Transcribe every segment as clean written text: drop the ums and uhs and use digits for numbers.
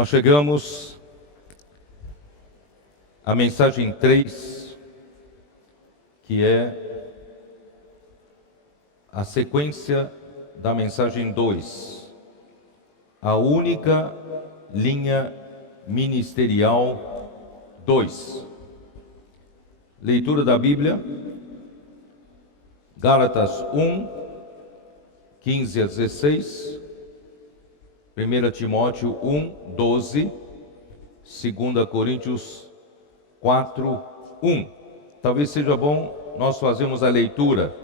Nós chegamos à mensagem 3, que é a sequência da mensagem 2, a única linha ministerial 2. Leitura da Bíblia, Gálatas 1, 15 a 16, 1 Timóteo 1, 12, 2 Coríntios 4, 1. Talvez seja bom nós fazermos a leitura,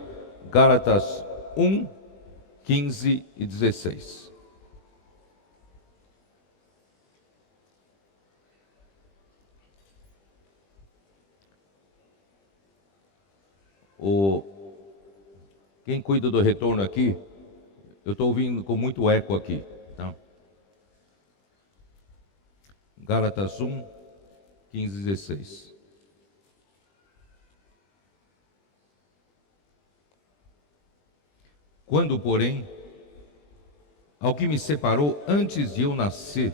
Gálatas 1, 15 e 16. Quem cuida do retorno aqui, eu estou ouvindo com muito eco aqui. Tá? Gálatas 1, 15 e 16. Quando, porém, ao que me separou antes de eu nascer,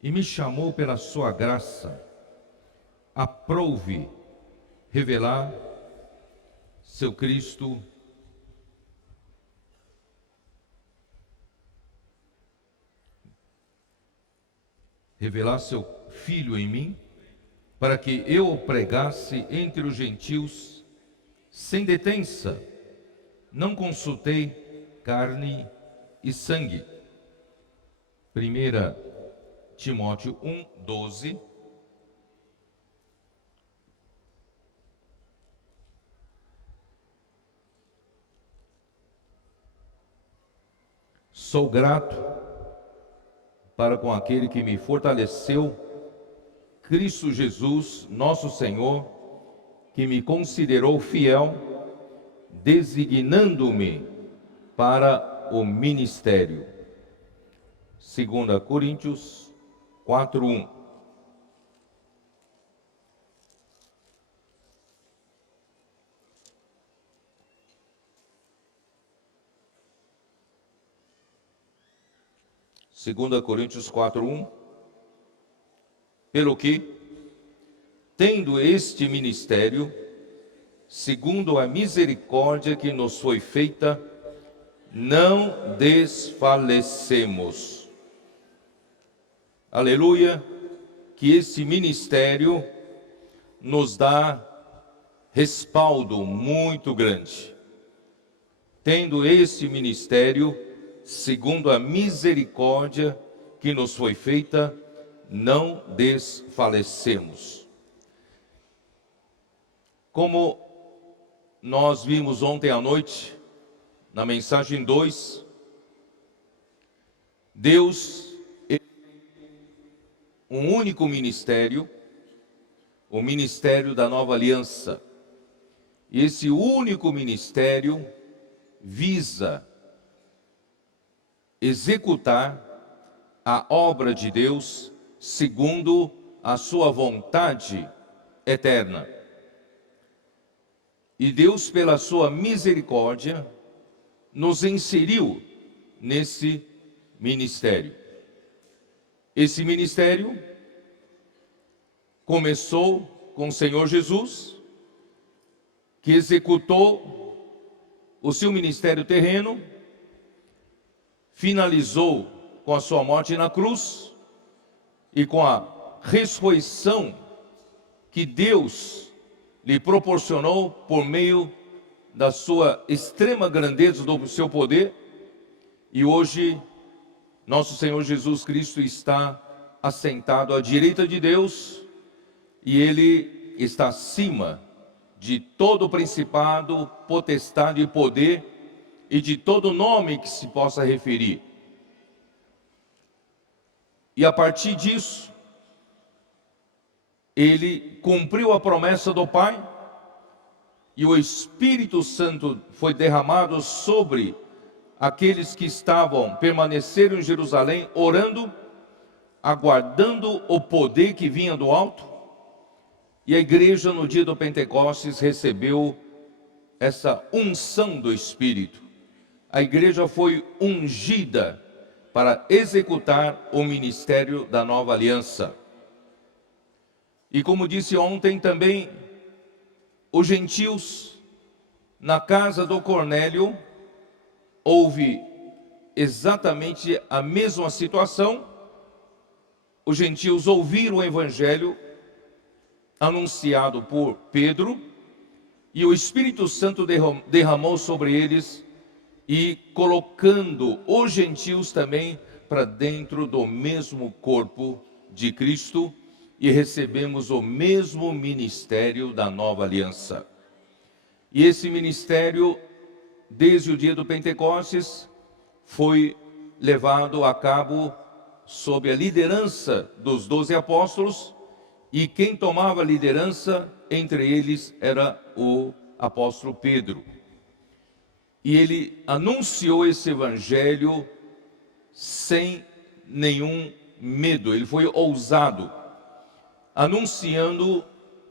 e me chamou pela sua graça, aprouve revelar seu Cristo, revelar seu Filho em mim, para que eu o pregasse entre os gentios, sem detença. Não consultei carne e sangue. 1 Timóteo 1, 12. Sou grato para com aquele que me fortaleceu, Cristo Jesus, nosso Senhor, que me considerou fiel, designando-me para o ministério. 2 Coríntios 4, 1. Segunda Coríntios 4, 1. Pelo que, tendo este ministério, segundo a misericórdia que nos foi feita, não desfalecemos. Aleluia, que esse ministério nos dá respaldo muito grande. Tendo esse ministério, segundo a misericórdia que nos foi feita, não desfalecemos. Como nós vimos ontem à noite, na mensagem 2, Deus é um único ministério, o ministério da nova aliança. E esse único ministério visa executar a obra de Deus segundo a sua vontade eterna. E Deus, pela sua misericórdia, nos inseriu nesse ministério. Esse ministério começou com o Senhor Jesus, que executou o seu ministério terreno, finalizou com a sua morte na cruz e com a ressurreição que Deus lhe proporcionou por meio da sua extrema grandeza, do seu poder. E hoje, nosso Senhor Jesus Cristo está assentado à direita de Deus e Ele está acima de todo principado, potestade e poder e de todo nome que se possa referir. E a partir disso, Ele cumpriu a promessa do Pai, e o Espírito Santo foi derramado sobre aqueles que permaneceram em Jerusalém, orando, aguardando o poder que vinha do alto. E a igreja no dia do Pentecostes recebeu essa unção do Espírito. A igreja foi ungida para executar o ministério da nova aliança. E como disse ontem também, os gentios, na casa do Cornélio, houve exatamente a mesma situação. Os gentios ouviram o evangelho anunciado por Pedro, e o Espírito Santo derramou sobre eles, e colocando os gentios também para dentro do mesmo corpo de Cristo, e recebemos o mesmo ministério da nova aliança. E esse ministério, desde o dia do Pentecostes, foi levado a cabo sob a liderança dos 12 apóstolos, e quem tomava a liderança entre eles era o apóstolo Pedro. E ele anunciou esse evangelho sem nenhum medo, ele foi ousado, anunciando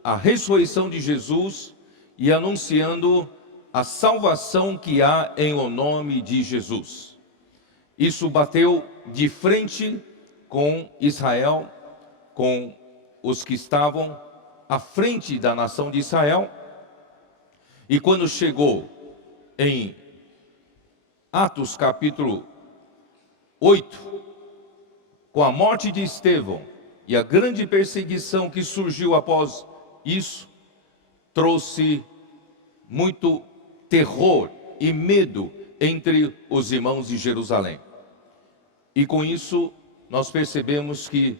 a ressurreição de Jesus e anunciando a salvação que há em o nome de Jesus. Isso bateu de frente com Israel, com os que estavam à frente da nação de Israel. E quando chegou em Atos capítulo 8, com a morte de Estevão e a grande perseguição que surgiu após isso, trouxe muito terror e medo entre os irmãos de Jerusalém. E com isso nós percebemos que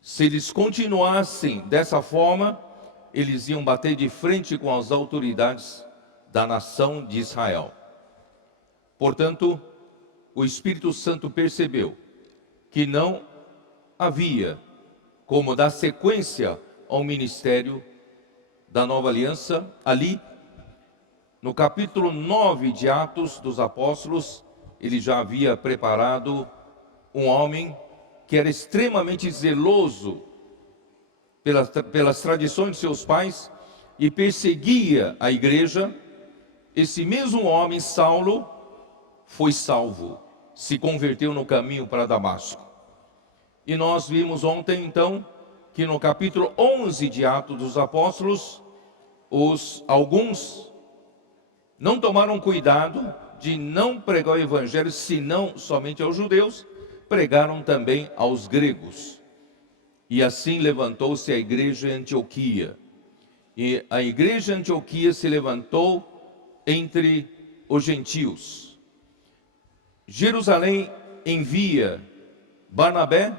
se eles continuassem dessa forma, eles iam bater de frente com as autoridades da nação de Israel. Portanto, o Espírito Santo percebeu que não havia como dar sequência ao ministério da nova aliança. Ali, no capítulo 9 de Atos dos Apóstolos, ele já havia preparado um homem que era extremamente zeloso pelas tradições de seus pais e perseguia a igreja. Esse mesmo homem, Saulo, foi salvo, se converteu no caminho para Damasco. E nós vimos ontem, então, que no capítulo 11 de Atos dos Apóstolos, alguns não tomaram cuidado de não pregar o evangelho, senão somente aos judeus, pregaram também aos gregos. E assim levantou-se a igreja em Antioquia. E a igreja em Antioquia se levantou entre os gentios. Jerusalém envia Barnabé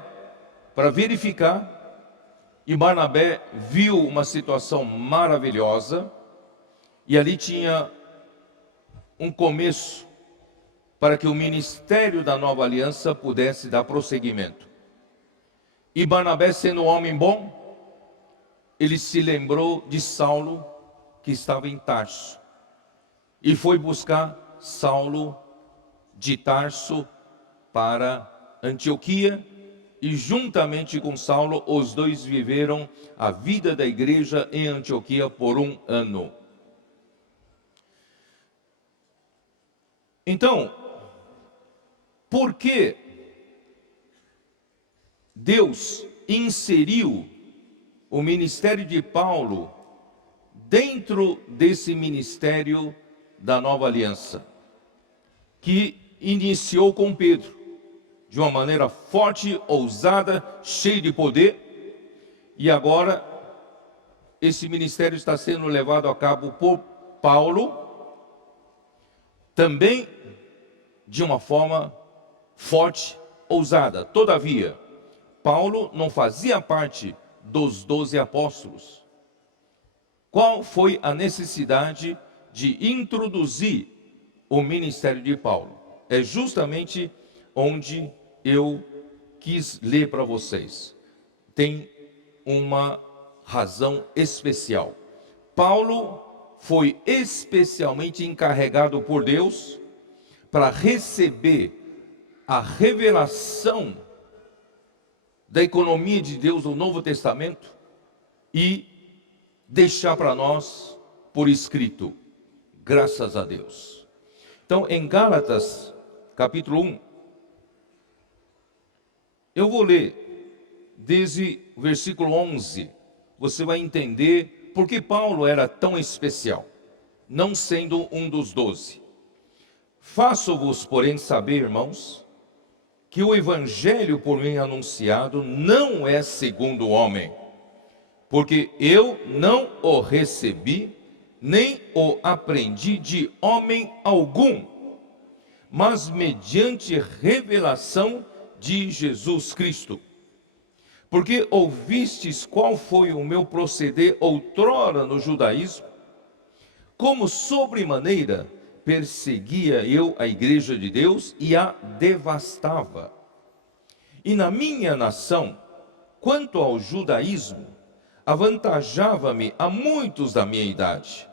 para verificar, e Barnabé viu uma situação maravilhosa, e ali tinha um começo para que o ministério da nova aliança pudesse dar prosseguimento. E Barnabé, sendo um homem bom, ele se lembrou de Saulo, que estava em Tarso, e foi buscar Saulo de Tarso para Antioquia, e juntamente com Saulo, os dois viveram a vida da igreja em Antioquia por 1 ano. Então, por que Deus inseriu o ministério de Paulo dentro desse ministério da nova aliança, que iniciou com Pedro, de uma maneira forte, ousada, cheia de poder, e agora esse ministério está sendo levado a cabo por Paulo, também de uma forma forte, ousada. Todavia, Paulo não fazia parte dos 12 apóstolos. Qual foi a necessidade de introduzir o ministério de Paulo? É justamente onde eu quis ler para vocês. Tem uma razão especial. Paulo foi especialmente encarregado por Deus para receber a revelação da economia de Deus no Novo Testamento e deixar para nós por escrito, graças a Deus. Então, em Gálatas, capítulo 1, Eu vou ler desde o versículo 11. Você vai entender por que Paulo era tão especial, não sendo um dos 12. Faço-vos, porém, saber, irmãos, que o evangelho por mim anunciado não é segundo o homem, porque eu não o recebi, nem o aprendi de homem algum, mas mediante revelação de Jesus Cristo. Porque ouvistes qual foi o meu proceder outrora no judaísmo, como sobremaneira perseguia eu a igreja de Deus e a devastava. E na minha nação, quanto ao judaísmo, avantajava-me a muitos da minha idade,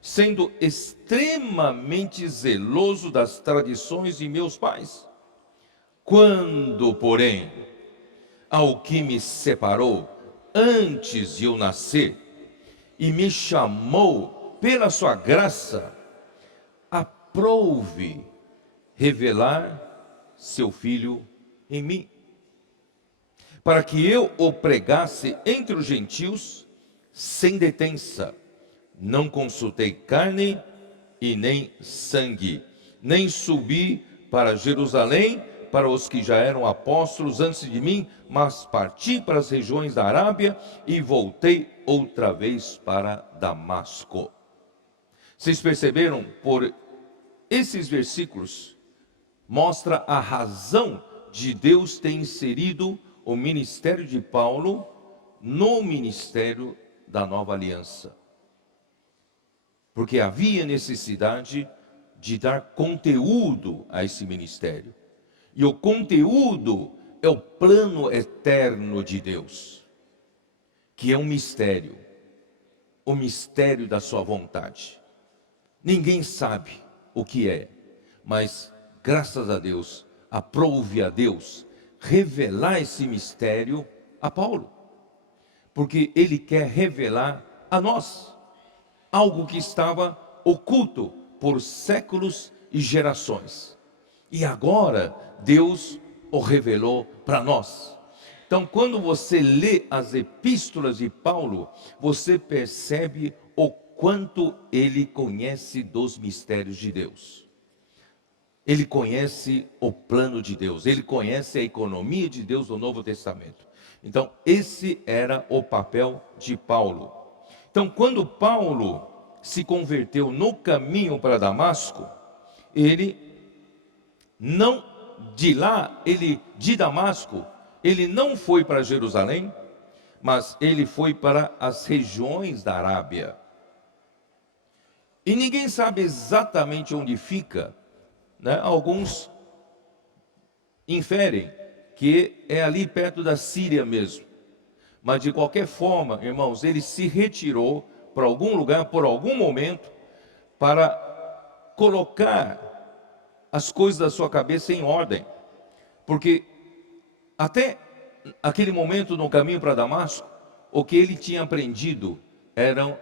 sendo extremamente zeloso das tradições de meus pais. Quando, porém, ao que me separou antes de eu nascer e me chamou pela sua graça, aprouve revelar seu Filho em mim, para que eu o pregasse entre os gentios sem detença. Não consultei carne e nem sangue, nem subi para Jerusalém para os que já eram apóstolos antes de mim, mas parti para as regiões da Arábia e voltei outra vez para Damasco. Vocês perceberam? Por esses versículos mostra a razão de Deus ter inserido o ministério de Paulo no ministério da nova aliança. Porque havia necessidade de dar conteúdo a esse ministério. E o conteúdo é o plano eterno de Deus, que é um mistério, o mistério da sua vontade. Ninguém sabe o que é, mas graças a Deus, aprove a Deus revelar esse mistério a Paulo, porque ele quer revelar a nós algo que estava oculto por séculos e gerações. E agora Deus o revelou para nós. Então, quando você lê as epístolas de Paulo, você percebe o quanto ele conhece dos mistérios de Deus. Ele conhece o plano de Deus, ele conhece a economia de Deus no Novo Testamento. Então, esse era o papel de Paulo. Então, quando Paulo se converteu no caminho para Damasco, ele não, de Damasco, ele não foi para Jerusalém, mas ele foi para as regiões da Arábia. E ninguém sabe exatamente onde fica, né? Alguns inferem que é ali perto da Síria mesmo. Mas de qualquer forma, irmãos, ele se retirou para algum lugar, por algum momento, para colocar as coisas da sua cabeça em ordem. Porque até aquele momento no caminho para Damasco, o que ele tinha aprendido era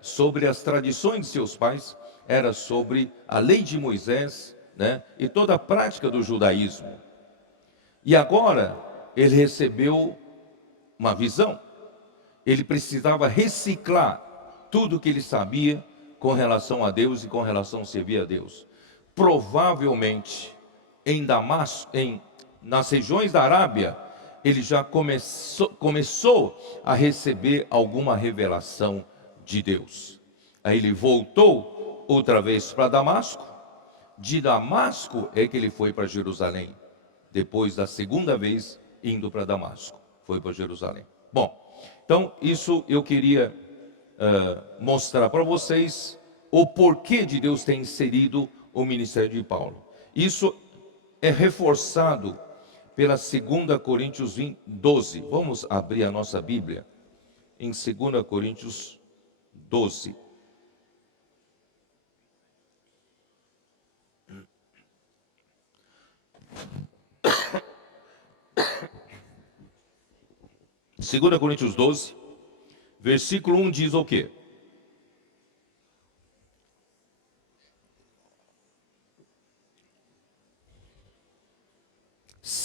sobre as tradições de seus pais, era sobre a lei de Moisés, né, e toda a prática do judaísmo. E agora ele recebeu uma visão. Ele precisava reciclar tudo que ele sabia com relação a Deus e com relação a servir a Deus. Provavelmente em Damasco, nas regiões da Arábia, ele já começou a receber alguma revelação de Deus. Aí ele voltou outra vez para Damasco. De Damasco é que ele foi para Jerusalém. Depois da segunda vez indo para Damasco, foi para Jerusalém. Bom, então isso eu queria mostrar para vocês o porquê de Deus ter inserido o ministério de Paulo. Isso é reforçado pela 2 Coríntios 12. Vamos abrir a nossa Bíblia em 2 Coríntios 12. Segunda Coríntios 12, versículo 1 diz o quê?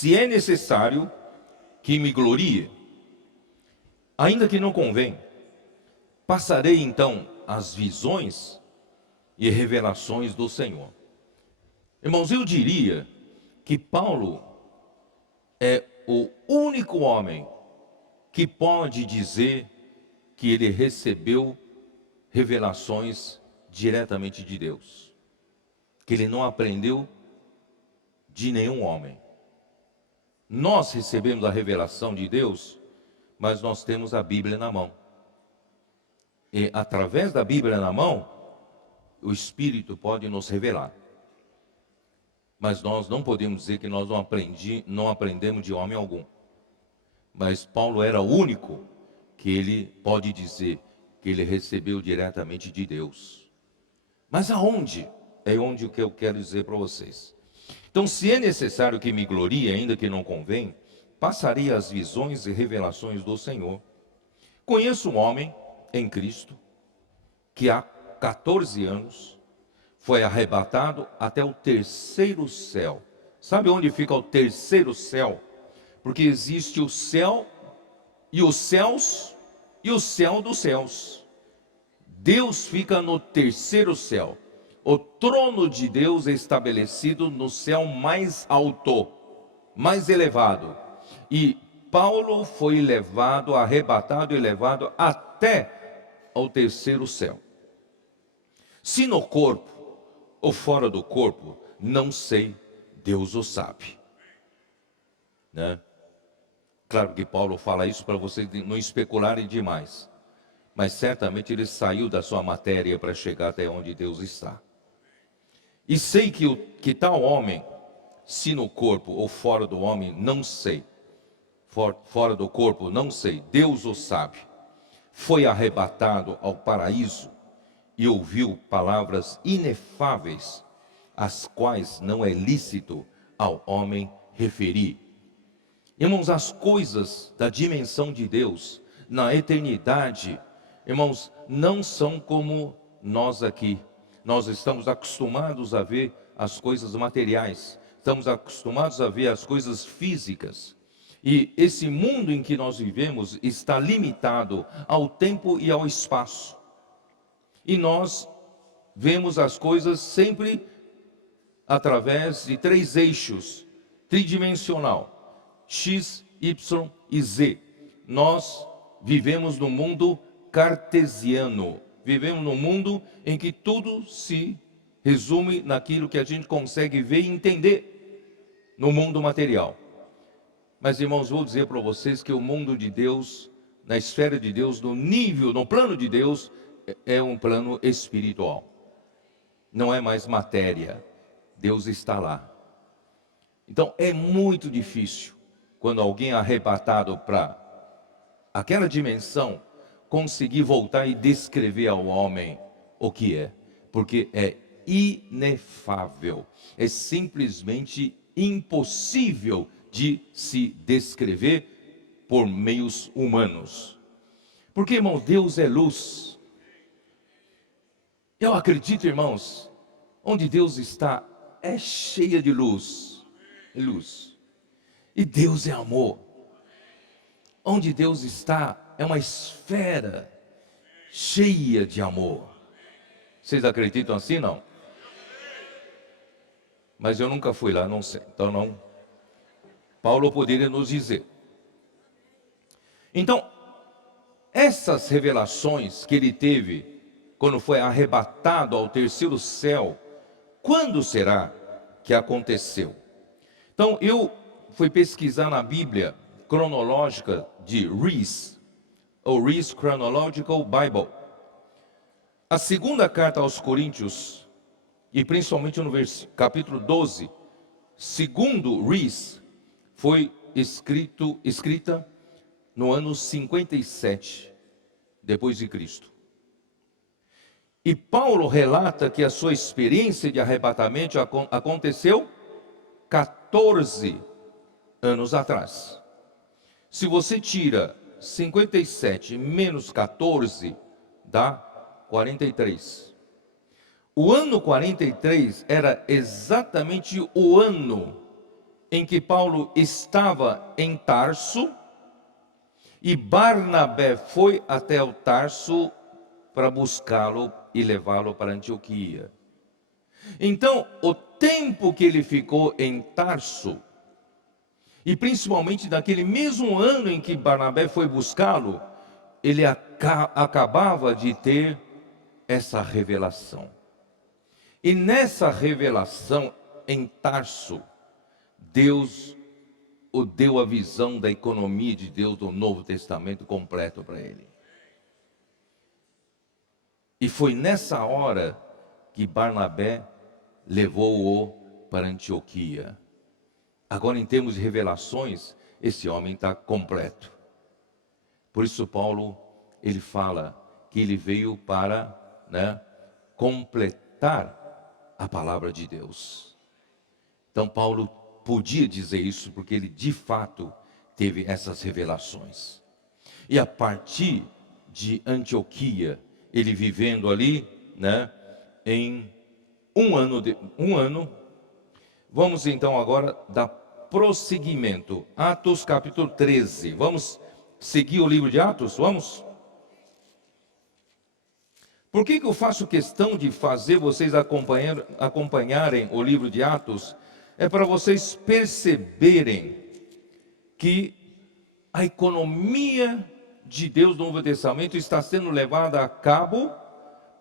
se é necessário que me glorie, ainda que não convém, passarei então as visões e revelações do Senhor. Irmãos, eu diria que Paulo é o único homem que pode dizer que ele recebeu revelações diretamente de Deus, que ele não aprendeu de nenhum homem. Nós recebemos a revelação de Deus, mas nós temos a Bíblia na mão. E através da Bíblia na mão, o Espírito pode nos revelar. Mas nós não podemos dizer que nós não aprendemos de homem algum. Mas Paulo era o único que ele pode dizer que ele recebeu diretamente de Deus. Mas aonde? É onde que eu quero dizer para vocês. Então, se é necessário que me glorie, ainda que não convém, passarei as visões e revelações do Senhor. Conheço um homem em Cristo que há 14 anos foi arrebatado até o terceiro céu. Sabe onde fica o terceiro céu? Porque existe o céu e os céus e o céu dos céus. Deus fica no terceiro céu. O trono de Deus é estabelecido no céu mais alto, mais elevado. E Paulo foi levado, arrebatado e levado até ao terceiro céu. Se no corpo ou fora do corpo, não sei, Deus o sabe. Né? Claro que Paulo fala isso para vocês não especularem demais. Mas certamente ele saiu da sua matéria para chegar até onde Deus está. E sei que tal homem, se no corpo ou fora do homem, não sei. Fora do corpo, não sei, Deus o sabe. Foi arrebatado ao paraíso e ouviu palavras inefáveis, as quais não é lícito ao homem referir. Irmãos, as coisas da dimensão de Deus, na eternidade, irmãos, não são como nós aqui. Nós estamos acostumados a ver as coisas materiais, estamos acostumados a ver as coisas físicas. E esse mundo em que nós vivemos está limitado ao tempo e ao espaço. E nós vemos as coisas sempre através de 3 eixos, tridimensional, X, Y e Z. Nós vivemos no mundo cartesiano, vivemos num mundo em que tudo se resume naquilo que a gente consegue ver e entender no mundo material. Mas, irmãos, vou dizer para vocês que o mundo de Deus, na esfera de Deus, no nível, no plano de Deus, é um plano espiritual. Não é mais matéria. Deus está lá. Então, é muito difícil, quando alguém é arrebatado para aquela dimensão, conseguir voltar e descrever ao homem o que é. Porque é inefável. É simplesmente impossível de se descrever por meios humanos. Porque, irmão, Deus é luz. Eu acredito, irmãos, onde Deus está é cheia de luz. Luz. E Deus é amor. Onde Deus está é uma esfera cheia de amor. Vocês acreditam assim, não? Mas eu nunca fui lá, não sei. Então não. Paulo poderia nos dizer. Então, essas revelações que ele teve quando foi arrebatado ao terceiro céu, quando será que aconteceu? Então, eu fui pesquisar na Bíblia cronológica de Rees, ou Rees Chronological Bible. A segunda carta aos Coríntios, e principalmente no capítulo 12, segundo Rees, foi escrita no ano 57 depois de Cristo. E Paulo relata que a sua experiência de arrebatamento aconteceu 14 anos atrás. Se você tira 57 menos 14, dá 43. O ano 43 era exatamente o ano em que Paulo estava em Tarso, e Barnabé foi até o Tarso para buscá-lo e levá-lo para Antioquia. Então, o tempo que ele ficou em Tarso, e principalmente naquele mesmo ano em que Barnabé foi buscá-lo, ele acabava de ter essa revelação. E nessa revelação em Tarso, Deus o deu a visão da economia de Deus do Novo Testamento completo para ele. E foi nessa hora que Barnabé levou-o para Antioquia. Agora, em termos de revelações, esse homem está completo. Por isso Paulo, ele fala que ele veio para, completar a palavra de Deus. Então Paulo podia dizer isso porque ele de fato teve essas revelações. E a partir de Antioquia, ele vivendo ali, em um ano, vamos então agora dar prosseguimento. Atos capítulo 13. Vamos seguir o livro de Atos? Vamos? Por que eu faço questão de fazer vocês acompanharem o livro de Atos? É para vocês perceberem que a economia de Deus no Novo Testamento está sendo levada a cabo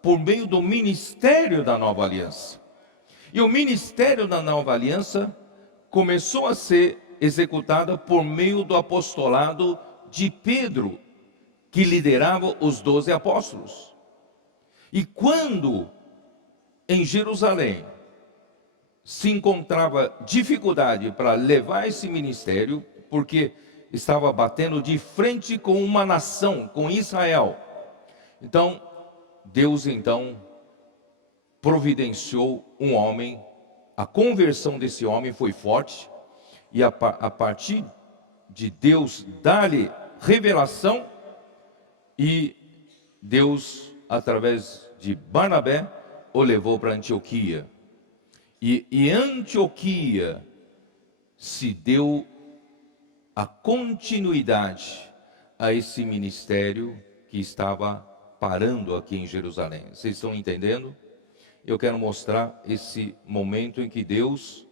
por meio do ministério da Nova Aliança. E o ministério da Nova Aliança começou a ser executada por meio do apostolado de Pedro, que liderava os 12 apóstolos. E quando em Jerusalém se encontrava dificuldade para levar esse ministério, porque estava batendo de frente com uma nação, com Israel. Então, Deus providenciou um homem, a conversão desse homem foi forte, e a partir de Deus dar-lhe revelação, e Deus, através de Barnabé, o levou para Antioquia. E Antioquia se deu a continuidade a esse ministério que estava parando aqui em Jerusalém. Vocês estão entendendo? Eu quero mostrar esse momento em que Deus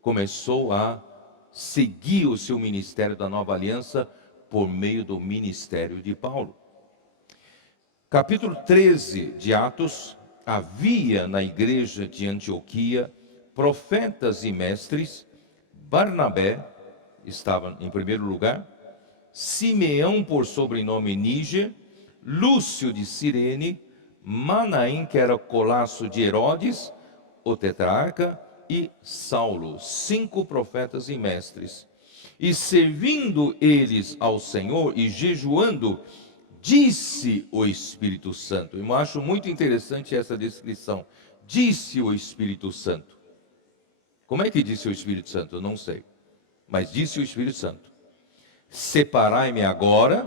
começou a seguir o seu ministério da Nova Aliança por meio do ministério de Paulo. Capítulo 13 de Atos. Havia na igreja de Antioquia profetas e mestres. Barnabé estava em primeiro lugar, Simeão por sobrenome Níger, Lúcio de Cirene, Manaém, que era colasso de Herodes, o tetrarca, e Saulo, 5 profetas e mestres. E servindo eles ao Senhor e jejuando, disse o Espírito Santo. Eu acho muito interessante essa descrição. Disse o Espírito Santo. Como é que disse o Espírito Santo? Eu não sei. Mas disse o Espírito Santo: separai-me agora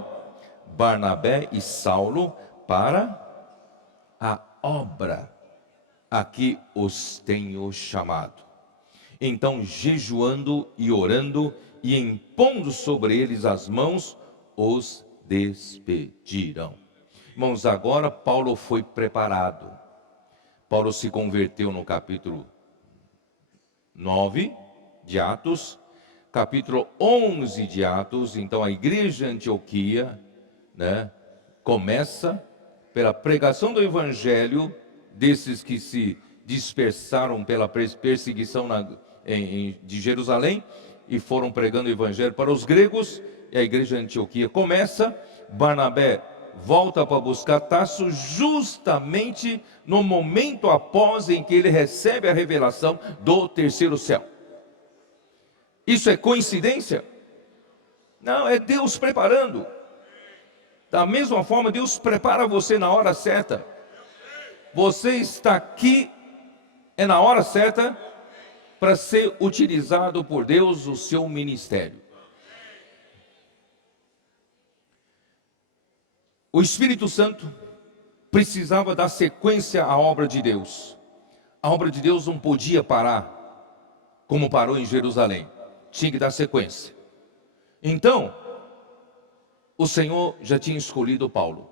Barnabé e Saulo para a obra a que os tenho chamado. Então, jejuando e orando e impondo sobre eles as mãos, os despediram. Irmãos, agora Paulo foi preparado. Paulo se converteu no capítulo 9 de Atos, capítulo 11 de Atos. Então a igreja de Antioquia, começa pela pregação do evangelho desses que se dispersaram pela perseguição de Jerusalém e foram pregando o evangelho para os gregos. E a igreja de Antioquia começa. Barnabé volta para buscar Tarso justamente no momento após em que ele recebe a revelação do terceiro céu. Isso é coincidência? Não, é Deus preparando. Da mesma forma, Deus prepara você na hora certa. Você está aqui, é na hora certa, para ser utilizado por Deus o seu ministério. O Espírito Santo precisava dar sequência à obra de Deus. A obra de Deus não podia parar, como parou em Jerusalém. tinha que dar sequência. Então, o Senhor já tinha escolhido Paulo.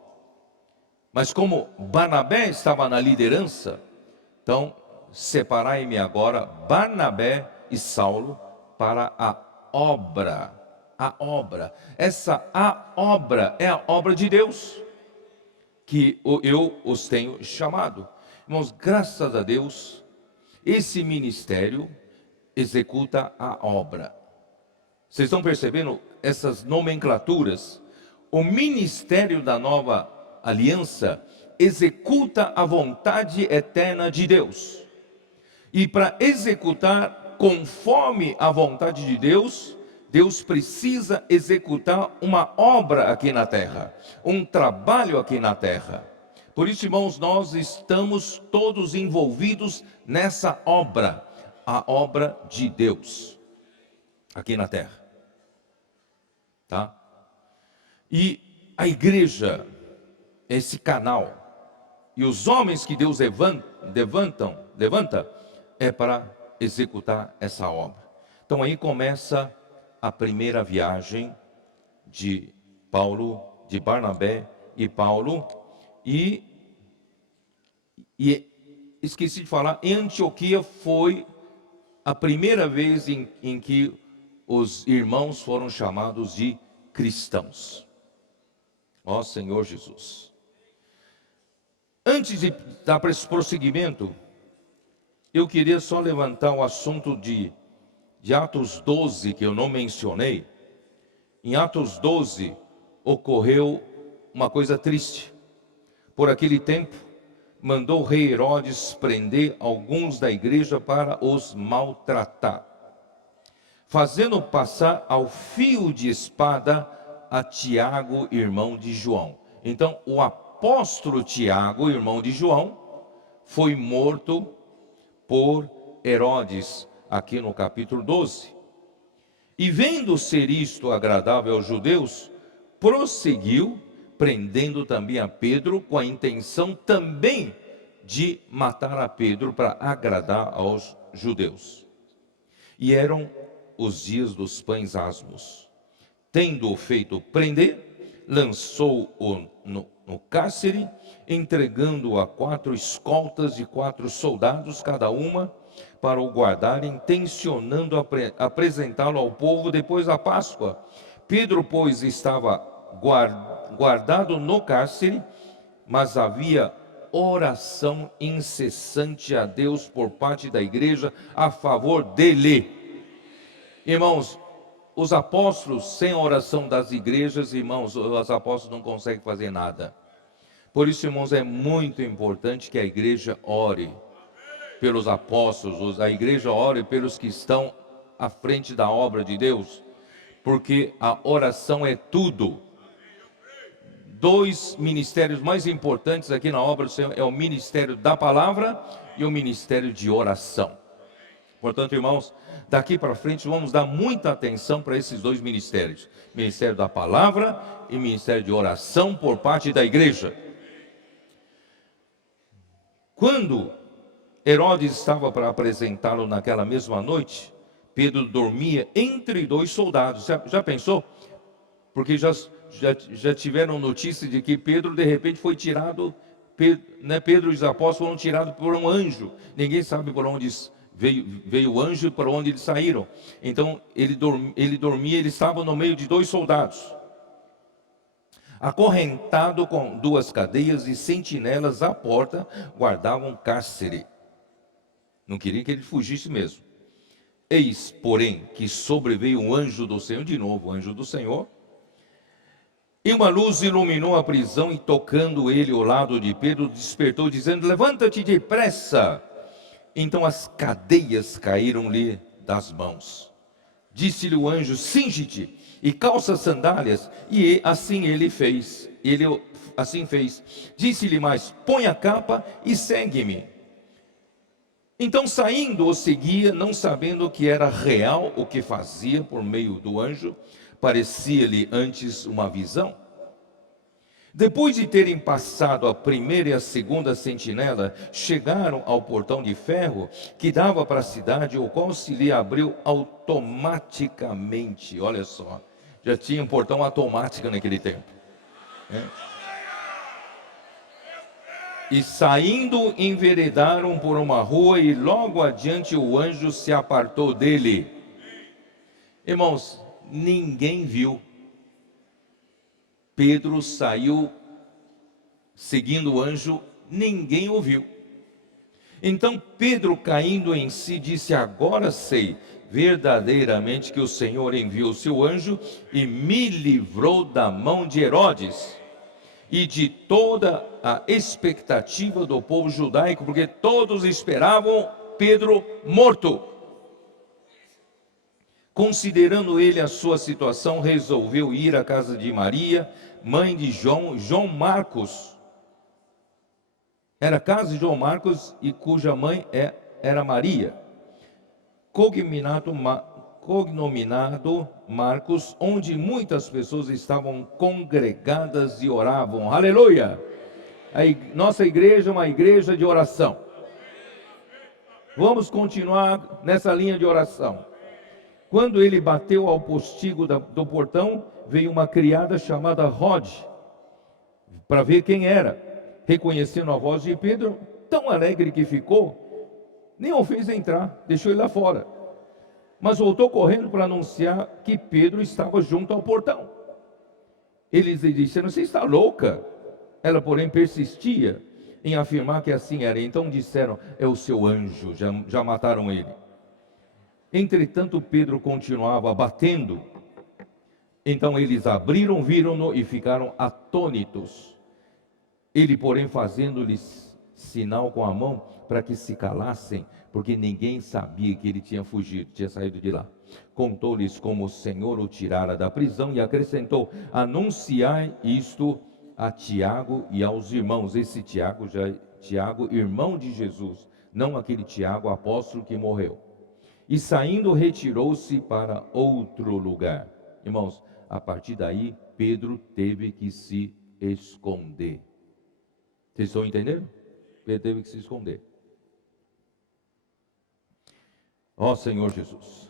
Mas como Barnabé estava na liderança, então, separai-me agora Barnabé e Saulo para a obra. A obra. A obra é a obra de Deus, que eu os tenho chamado. Irmãos, graças a Deus, esse ministério executa a obra. Vocês estão percebendo essas nomenclaturas? O ministério da nova aliança executa a vontade eterna de Deus. E para executar conforme a vontade de Deus, Deus precisa executar uma obra aqui na terra, um trabalho aqui na terra. Por isso, irmãos, nós estamos todos envolvidos nessa obra, a obra de Deus, aqui na terra. Tá? E a igreja, esse canal, e os homens que Deus levanta, é para executar essa obra. Então aí começa a primeira viagem de Paulo, de Barnabé e Paulo, e esqueci de falar, em Antioquia foi a primeira vez em que os irmãos foram chamados de cristãos. Ó Senhor Jesus. Antes de dar prosseguimento, eu queria só levantar o assunto de Atos 12, que eu não mencionei. Em Atos 12, ocorreu uma coisa triste. Por aquele tempo, mandou o rei Herodes prender alguns da igreja para os maltratar, fazendo passar ao fio de espada a Tiago, irmão de João. Então, o apóstolo Tiago, irmão de João, foi morto por Herodes, aqui no capítulo 12. E vendo ser isto agradável aos judeus, prosseguiu, prendendo também a Pedro, com a intenção também de matar a Pedro para agradar aos judeus. E eram os dias dos pães asmos. Tendo-o feito prender, lançou-o no cárcere, entregando-o a 4 escoltas de 4 soldados, cada uma, para o guardar, intencionando apresentá-lo ao povo depois da Páscoa. Pedro, pois, estava guardado no cárcere, mas havia oração incessante a Deus por parte da igreja a favor dele. Irmãos, os apóstolos, sem a oração das igrejas, irmãos, os apóstolos não conseguem fazer nada. Por isso, irmãos, é muito importante que a igreja ore pelos apóstolos, a igreja ore pelos que estão à frente da obra de Deus, porque a oração é tudo. 2 ministérios mais importantes aqui na obra do Senhor é o ministério da palavra e o ministério de oração. Portanto, irmãos, daqui para frente vamos dar muita atenção para esses 2 ministérios. Ministério da palavra e ministério de oração por parte da igreja. Quando Herodes estava para apresentá-lo naquela mesma noite, Pedro dormia entre 2 soldados. Já pensou? Porque já tiveram notícia de que Pedro de repente foi tirado, Pedro e os apóstolos foram tirados por um anjo. Ninguém sabe por onde veio o anjo e por onde eles saíram. Então ele dormia, ele estava no meio de 2 soldados, acorrentado com 2 cadeias, e sentinelas à porta guardavam o cárcere. Não queria que ele fugisse mesmo. Eis, porém, que sobreveio um anjo do Senhor, de novo, o anjo do Senhor, e uma luz iluminou a prisão, e tocando ele ao lado de Pedro, despertou, dizendo: levanta-te depressa. Então as cadeias caíram-lhe das mãos. Disse-lhe o anjo: cinge-te e calça as sandálias. E assim ele fez. Ele assim fez. Disse-lhe mais: põe a capa e segue-me. Então, saindo, o seguia, não sabendo que era real o que fazia por meio do anjo. Parecia-lhe antes uma visão. Depois de terem passado a primeira e a segunda sentinela, chegaram ao portão de ferro que dava para a cidade, o qual se lhe abriu automaticamente. Olha só, já tinha um portão automático naquele tempo, né? E saindo, enveredaram por uma rua, e logo adiante o anjo se apartou dele. Irmãos, ninguém viu. Pedro saiu seguindo o anjo, ninguém o viu. Então Pedro, caindo em si, disse: agora sei verdadeiramente que o Senhor enviou o seu anjo e me livrou da mão de Herodes e de toda a expectativa do povo judaico, porque todos esperavam Pedro morto. Considerando ele a sua situação, resolveu ir à casa de Maria, mãe de João Marcos. Era a casa de João Marcos, e cuja mãe era Maria. Cognominado Marcos, onde muitas pessoas estavam congregadas e oravam. Aleluia! Nossa igreja é uma igreja de oração. Vamos continuar nessa linha de oração. Quando ele bateu ao postigo do portão, veio uma criada chamada Rod, para ver quem era. Reconhecendo a voz de Pedro, tão alegre que ficou, nem o fez entrar, deixou ele lá fora. Mas voltou correndo para anunciar que Pedro estava junto ao portão. Eles lhe disseram: você está louca? Ela, porém, persistia em afirmar que assim era. Então disseram: é o seu anjo, já mataram ele. Entretanto, Pedro continuava batendo. Então eles abriram, viram-no e ficaram atônitos. Ele, porém, fazendo-lhes sinal com a mão para que se calassem, porque ninguém sabia que ele tinha fugido, tinha saído de lá. Contou-lhes como o Senhor o tirara da prisão e acrescentou: anunciai isto a Tiago e aos irmãos. Esse Tiago, Tiago, irmão de Jesus, não aquele Tiago, apóstolo que morreu. E saindo, retirou-se para outro lugar. Irmãos, a partir daí, Pedro teve que se esconder. Vocês estão entendendo? Pedro teve que se esconder. Ó Senhor Jesus.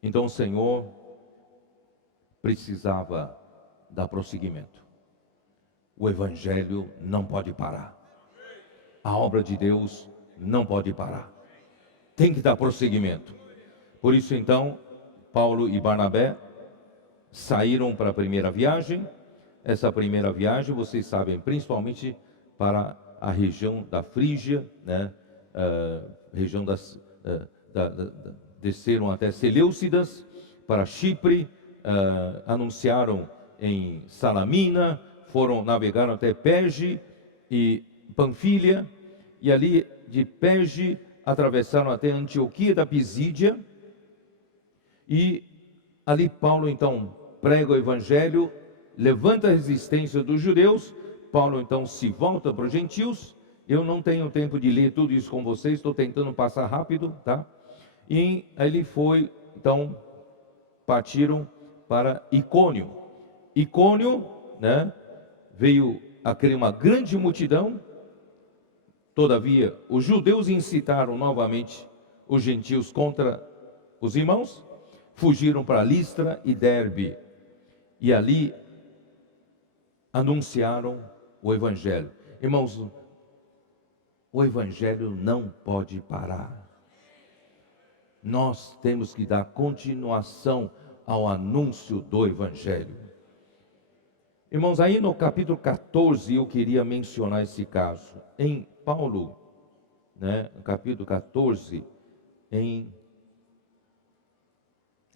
Então o Senhor precisava dar prosseguimento. O Evangelho não pode parar. A obra de Deus não pode parar. Tem que dar prosseguimento. Por isso então, Paulo e Barnabé saíram para a primeira viagem. Essa primeira viagem, vocês sabem, principalmente para a região da Frígia, né? Região desceram até Seleucidas, para Chipre, anunciaram em Salamina, navegaram até Perge e Panfilha, e ali de Perge atravessaram até Antioquia da Pisídia, e ali Paulo então prega o Evangelho, levanta a resistência dos judeus. Paulo então se volta para os gentios. Eu não tenho tempo de ler tudo isso com vocês, estou tentando passar rápido, tá? E ele foi, então, partiram para Icônio. Icônio, né, veio a crer uma grande multidão. Todavia, os judeus incitaram novamente os gentios contra os irmãos, fugiram para Listra e Derbe, e ali anunciaram o Evangelho. Irmãos, o Evangelho não pode parar. Nós temos que dar continuação ao anúncio do Evangelho. Irmãos, aí no capítulo 14 eu queria mencionar esse caso. Em Paulo, né, no capítulo 14, é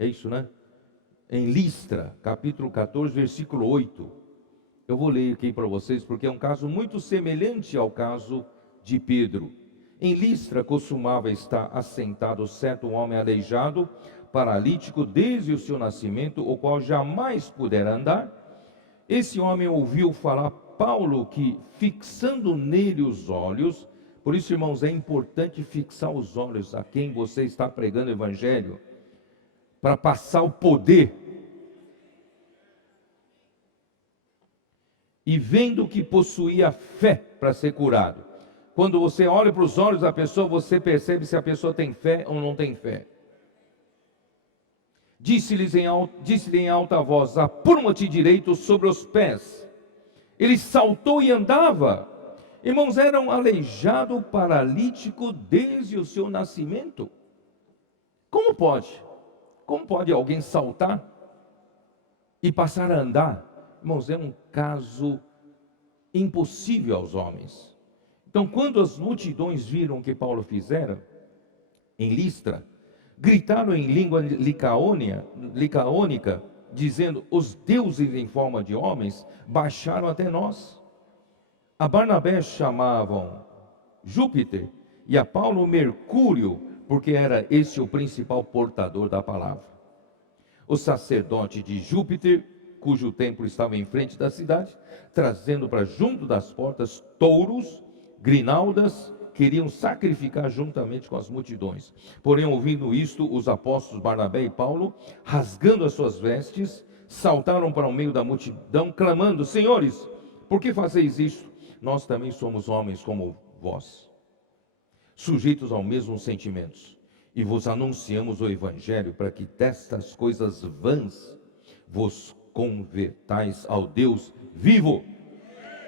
isso, né? Em Listra, capítulo 14, versículo 8. Eu vou ler aqui para vocês, porque é um caso muito semelhante ao caso de Pedro. Em Listra costumava estar assentado certo homem aleijado, paralítico desde o seu nascimento, o qual jamais pudera andar. Esse homem ouviu falar Paulo, que fixando nele os olhos, por isso, irmãos, é importante fixar os olhos a quem você está pregando o Evangelho, para passar o poder. e vendo que possuía fé para ser curado. Quando você olha para os olhos da pessoa, você percebe se a pessoa tem fé ou não tem fé. Disse-lhe em alta voz: apruma-te direito sobre os pés. Ele saltou e andava. Irmãos, era um aleijado paralítico desde o seu nascimento. Como pode? Como pode alguém saltar e passar a andar? Irmãos, é um caso impossível aos homens. Então, quando as multidões viram o que Paulo fizera em Listra, gritaram em língua licaônica, dizendo: os deuses em forma de homens baixaram até nós. A Barnabé chamavam Júpiter e a Paulo Mercúrio, porque era esse o principal portador da palavra. O sacerdote de Júpiter, cujo templo estava em frente da cidade, trazendo para junto das portas touros, grinaldas, queriam sacrificar juntamente com as multidões. Porém, ouvindo isto, os apóstolos Barnabé e Paulo, rasgando as suas vestes, saltaram para o meio da multidão, clamando: senhores, por que fazeis isto? Nós também somos homens como vós, sujeitos aos mesmos sentimentos, e vos anunciamos o evangelho para que destas coisas vãs vos convertais ao Deus vivo,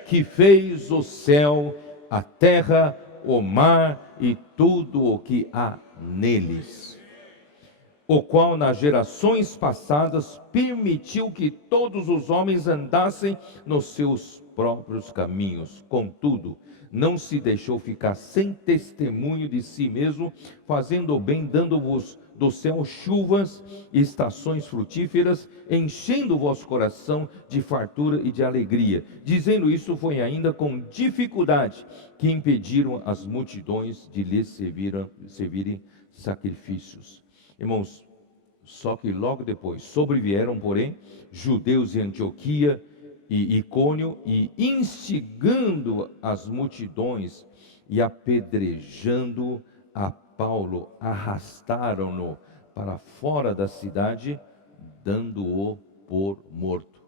que fez o céu, a terra, o mar e tudo o que há neles, o qual nas gerações passadas permitiu que todos os homens andassem nos seus próprios caminhos. Contudo, não se deixou ficar sem testemunho de si mesmo, fazendo o bem, dando-vos do céu chuvas e estações frutíferas, enchendo o vosso coração de fartura e de alegria. Dizendo isso, foi ainda com dificuldade que impediram as multidões de lhes servirem sacrifícios. Irmãos, só que logo depois sobrevieram, porém, judeus de Antioquia e Icônio, e instigando as multidões e apedrejando a Paulo, arrastaram-no para fora da cidade, dando-o por morto.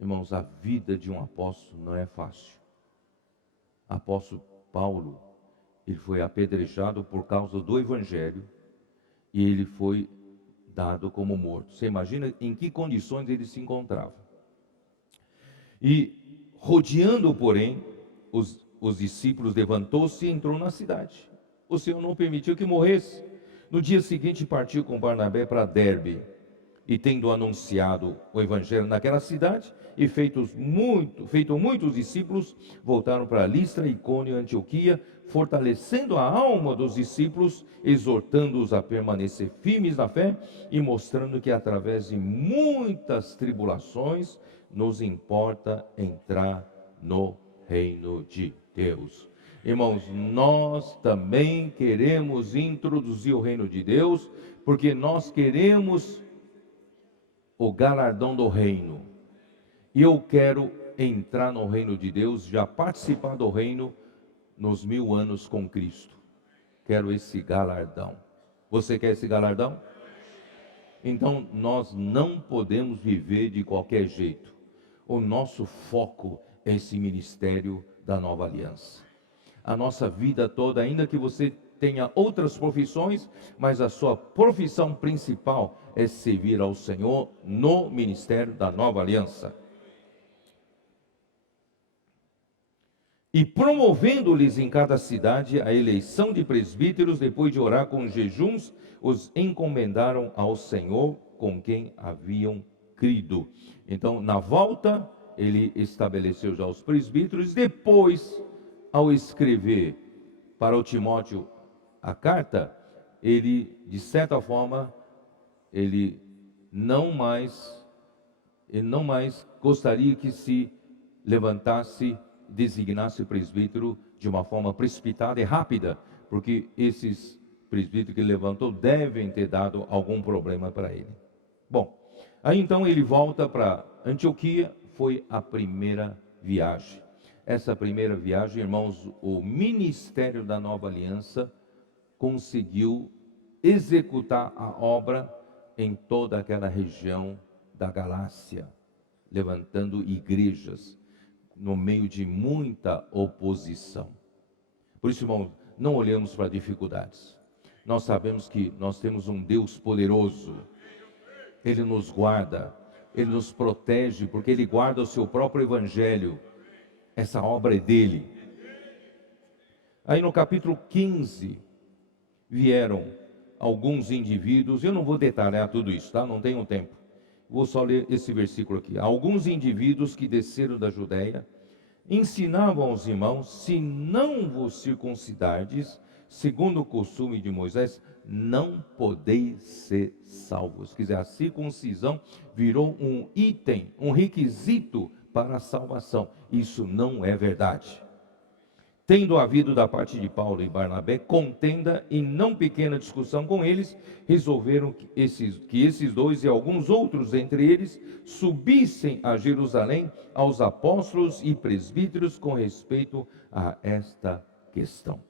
Irmãos, a vida de um apóstolo não é fácil. Apóstolo Paulo, ele foi apedrejado por causa do evangelho e ele foi dado como morto. Você imagina em que condições ele se encontrava. E rodeando, porém, os discípulos, levantou-se e entrou na cidade. O Senhor não permitiu que morresse. No dia seguinte partiu com Barnabé para Derbe, e tendo anunciado o evangelho naquela cidade, e feito muitos discípulos, voltaram para Listra, Icônio e Antioquia, fortalecendo a alma dos discípulos, exortando-os a permanecer firmes na fé, e mostrando que através de muitas tribulações nos importa entrar no reino de Deus. Irmãos, nós também queremos introduzir o reino de Deus, porque nós queremos o galardão do reino. E eu quero entrar no reino de Deus, já participar do reino nos 1000 anos com Cristo. Quero esse galardão. Você quer esse galardão? Então nós não podemos viver de qualquer jeito. O nosso foco é esse ministério da nova aliança. A nossa vida toda, ainda que você tenha outras profissões, mas a sua profissão principal é servir ao Senhor no ministério da nova aliança. E promovendo-lhes em cada cidade a eleição de presbíteros, depois de orar com jejuns, os encomendaram ao Senhor com quem haviam crido. Então, na volta, ele estabeleceu já os presbíteros. Depois, ao escrever para o Timóteo a carta, ele, de certa forma, ele não mais gostaria que se levantasse, designasse o presbítero de uma forma precipitada e rápida, porque esses presbíteros que ele levantou devem ter dado algum problema para ele. Bom, aí então ele volta para Antioquia. Foi a primeira viagem. Essa primeira viagem, irmãos, o ministério da nova aliança conseguiu executar a obra em toda aquela região da Galácia. levantando igrejas no meio de muita oposição. Por isso, irmão, não olhemos para dificuldades. Nós sabemos que nós temos um Deus poderoso. Ele nos guarda, Ele nos protege, porque Ele guarda o seu próprio evangelho. Essa obra é dele. Aí no capítulo 15, vieram alguns indivíduos, eu não vou detalhar tudo isso, tá? Não tenho tempo. Vou só ler esse versículo aqui. Alguns indivíduos que desceram da Judéia, ensinavam aos irmãos, se não vos circuncidardes, segundo o costume de Moisés, não podeis ser salvos. Quer dizer, a circuncisão virou um item, um requisito para a salvação. Isso não é verdade. Tendo havido da parte de Paulo e Barnabé contenda e não pequena discussão com eles, resolveram que esses dois e alguns outros entre eles subissem a Jerusalém aos apóstolos e presbíteros com respeito a esta questão.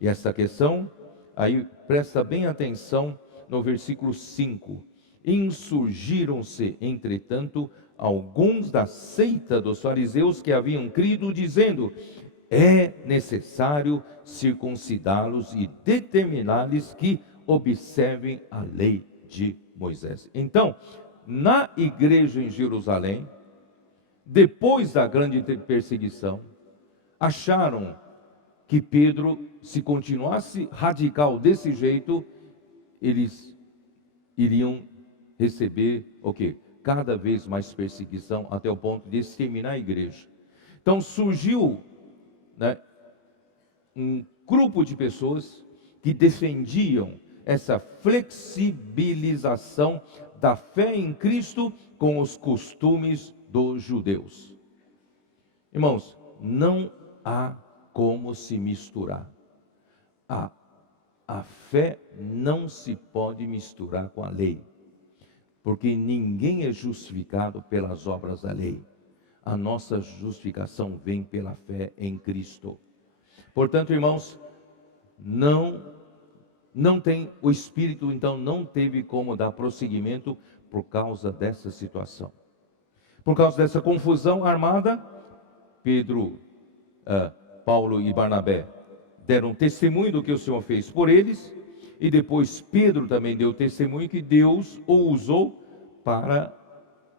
E essa questão, aí presta bem atenção no versículo 5. Insurgiram-se, entretanto, alguns da seita dos fariseus que haviam crido, dizendo: é necessário circuncidá-los e determinar-lhes que observem a lei de Moisés. Então, na igreja em Jerusalém, depois da grande perseguição, acharam que Pedro, se continuasse radical desse jeito, eles iriam receber o quê? Cada vez mais perseguição, até o ponto de exterminar a igreja. Então surgiu um grupo de pessoas que defendiam essa flexibilização da fé em Cristo com os costumes dos judeus. Irmãos, não há como se misturar. A fé não se pode misturar com a lei, porque ninguém é justificado pelas obras da lei. A nossa justificação vem pela fé em Cristo. Portanto, irmãos, não tem, o Espírito então não teve como dar prosseguimento por causa dessa situação. Por causa dessa confusão armada, Paulo e Barnabé deram testemunho do que o Senhor fez por eles, e depois Pedro também deu testemunho que Deus o usou para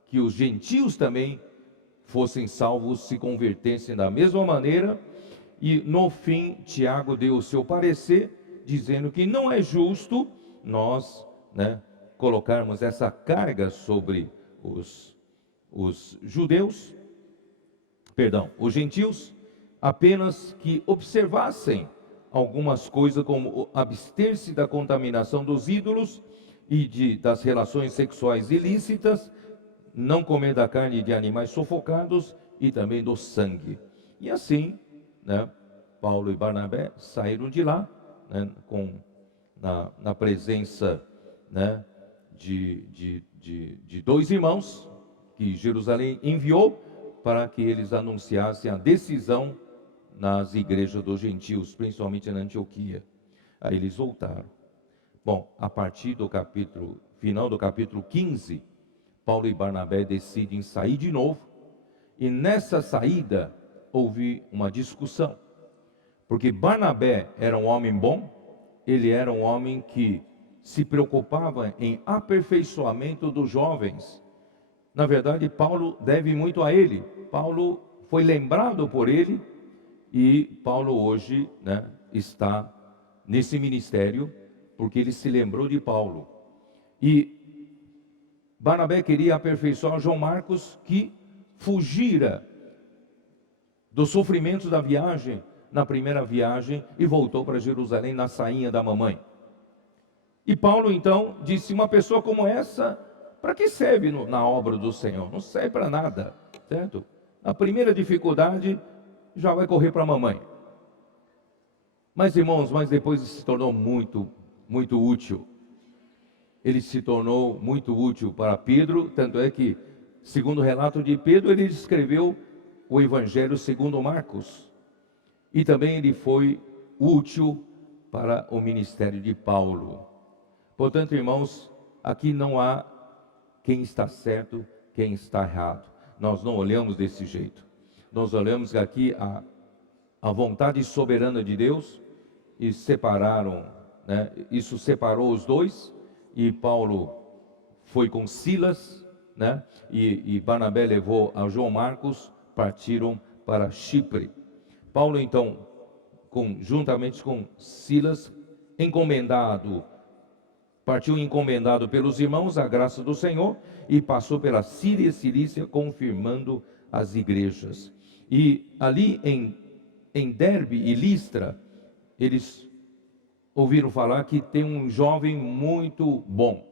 que os gentios também fossem salvos, se convertessem da mesma maneira. E no fim, Tiago deu o seu parecer, dizendo que não é justo nós colocarmos essa carga sobre os gentios, apenas que observassem algumas coisas, como abster-se da contaminação dos ídolos e das relações sexuais ilícitas, não comer da carne de animais sufocados e também do sangue. E assim, Paulo e Barnabé saíram de lá, na presença de dois irmãos que Jerusalém enviou para que eles anunciassem a decisão nas igrejas dos gentios, principalmente na Antioquia. Aí eles voltaram. Bom, a partir do final do capítulo 15, Paulo e Barnabé decidem sair de novo, e nessa saída houve uma discussão, porque Barnabé era um homem bom, ele era um homem que se preocupava em aperfeiçoamento dos jovens. Na verdade, Paulo deve muito a ele. Paulo foi lembrado por ele, e Paulo hoje está nesse ministério, porque ele se lembrou de Paulo. E Barnabé queria aperfeiçoar João Marcos, que fugira dos sofrimentos da viagem, na primeira viagem, e voltou para Jerusalém na sainha da mamãe. E Paulo então disse: uma pessoa como essa, para que serve na obra do Senhor? Não serve para nada, certo? Na primeira dificuldade, já vai correr para a mamãe. Mas irmãos, depois se tornou muito, muito útil. Ele se tornou muito útil para Pedro, tanto é que, segundo o relato de Pedro, ele escreveu o Evangelho segundo Marcos. E também ele foi útil para o ministério de Paulo. Portanto, irmãos, aqui não há quem está certo, quem está errado. nós não olhamos desse jeito. Nós olhamos que aqui a vontade soberana de Deus, e separaram, né? Isso separou os dois, e Paulo foi com Silas, né? E Barnabé levou a João Marcos, partiram para Chipre. Paulo então, juntamente com Silas, partiu encomendado pelos irmãos a graça do Senhor, e passou pela Síria e Cilícia, confirmando as igrejas. E ali em Derbe e Listra, eles ouviram falar que tem um jovem muito bom,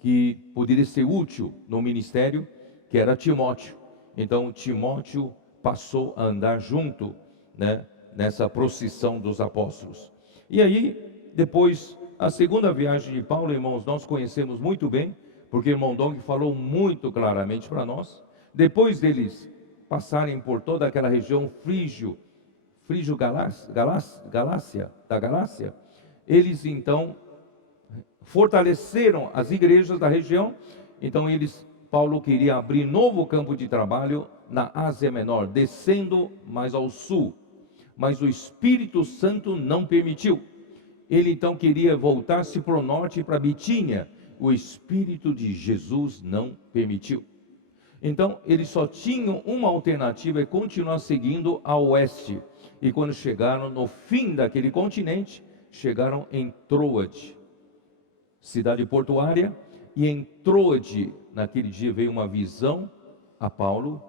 que poderia ser útil no ministério, que era Timóteo. Então Timóteo passou a andar junto, né, nessa procissão dos apóstolos. E aí, depois, a segunda viagem de Paulo, irmãos, nós conhecemos muito bem, porque o irmão Dong falou muito claramente para nós. Depois deles passarem por toda aquela região Galácia, eles então fortaleceram as igrejas da região. Então Paulo queria abrir novo campo de trabalho na Ásia Menor, descendo mais ao sul, mas o Espírito Santo não permitiu. Ele então queria voltar-se para o norte, para Bitínia. O Espírito de Jesus não permitiu. Então eles só tinham uma alternativa, é continuar seguindo a oeste. E quando chegaram no fim daquele continente, chegaram em Troade, cidade portuária. E em Troade, naquele dia, veio uma visão a Paulo,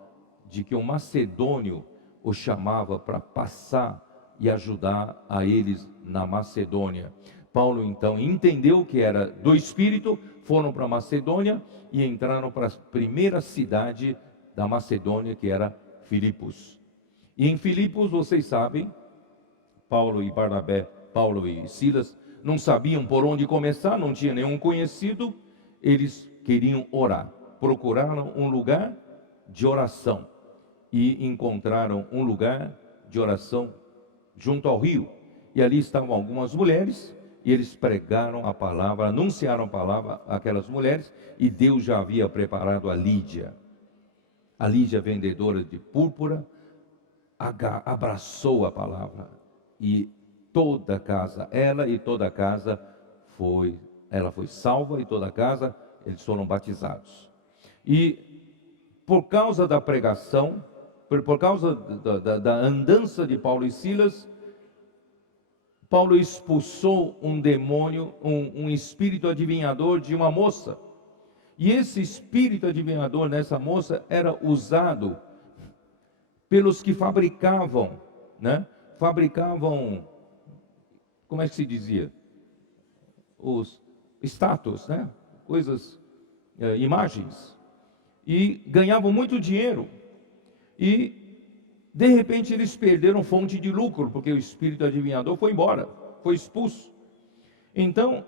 de que um macedônio o chamava para passar e ajudar a eles na Macedônia. Paulo então entendeu que era do Espírito, foram para Macedônia e entraram para a primeira cidade da Macedônia, que era Filipos. E em Filipos, vocês sabem, Paulo e Silas não sabiam por onde começar, não tinha nenhum conhecido, eles queriam orar, procuraram um lugar de oração e encontraram um lugar de oração junto ao rio. E ali estavam algumas mulheres, e eles pregaram a palavra, anunciaram a palavra àquelas mulheres, e Deus já havia preparado a Lídia, vendedora de púrpura, abraçou a palavra, e toda a casa, ela foi salva, e toda a casa, eles foram batizados. E por causa da pregação, por causa da andança de Paulo e Silas, Paulo expulsou um demônio, um espírito adivinhador de uma moça. E esse espírito adivinhador nessa moça era usado pelos que fabricavam, como é que se dizia? Os status, coisas, imagens. E ganhavam muito dinheiro. E de repente eles perderam fonte de lucro, porque o espírito adivinhador foi embora, foi expulso. Então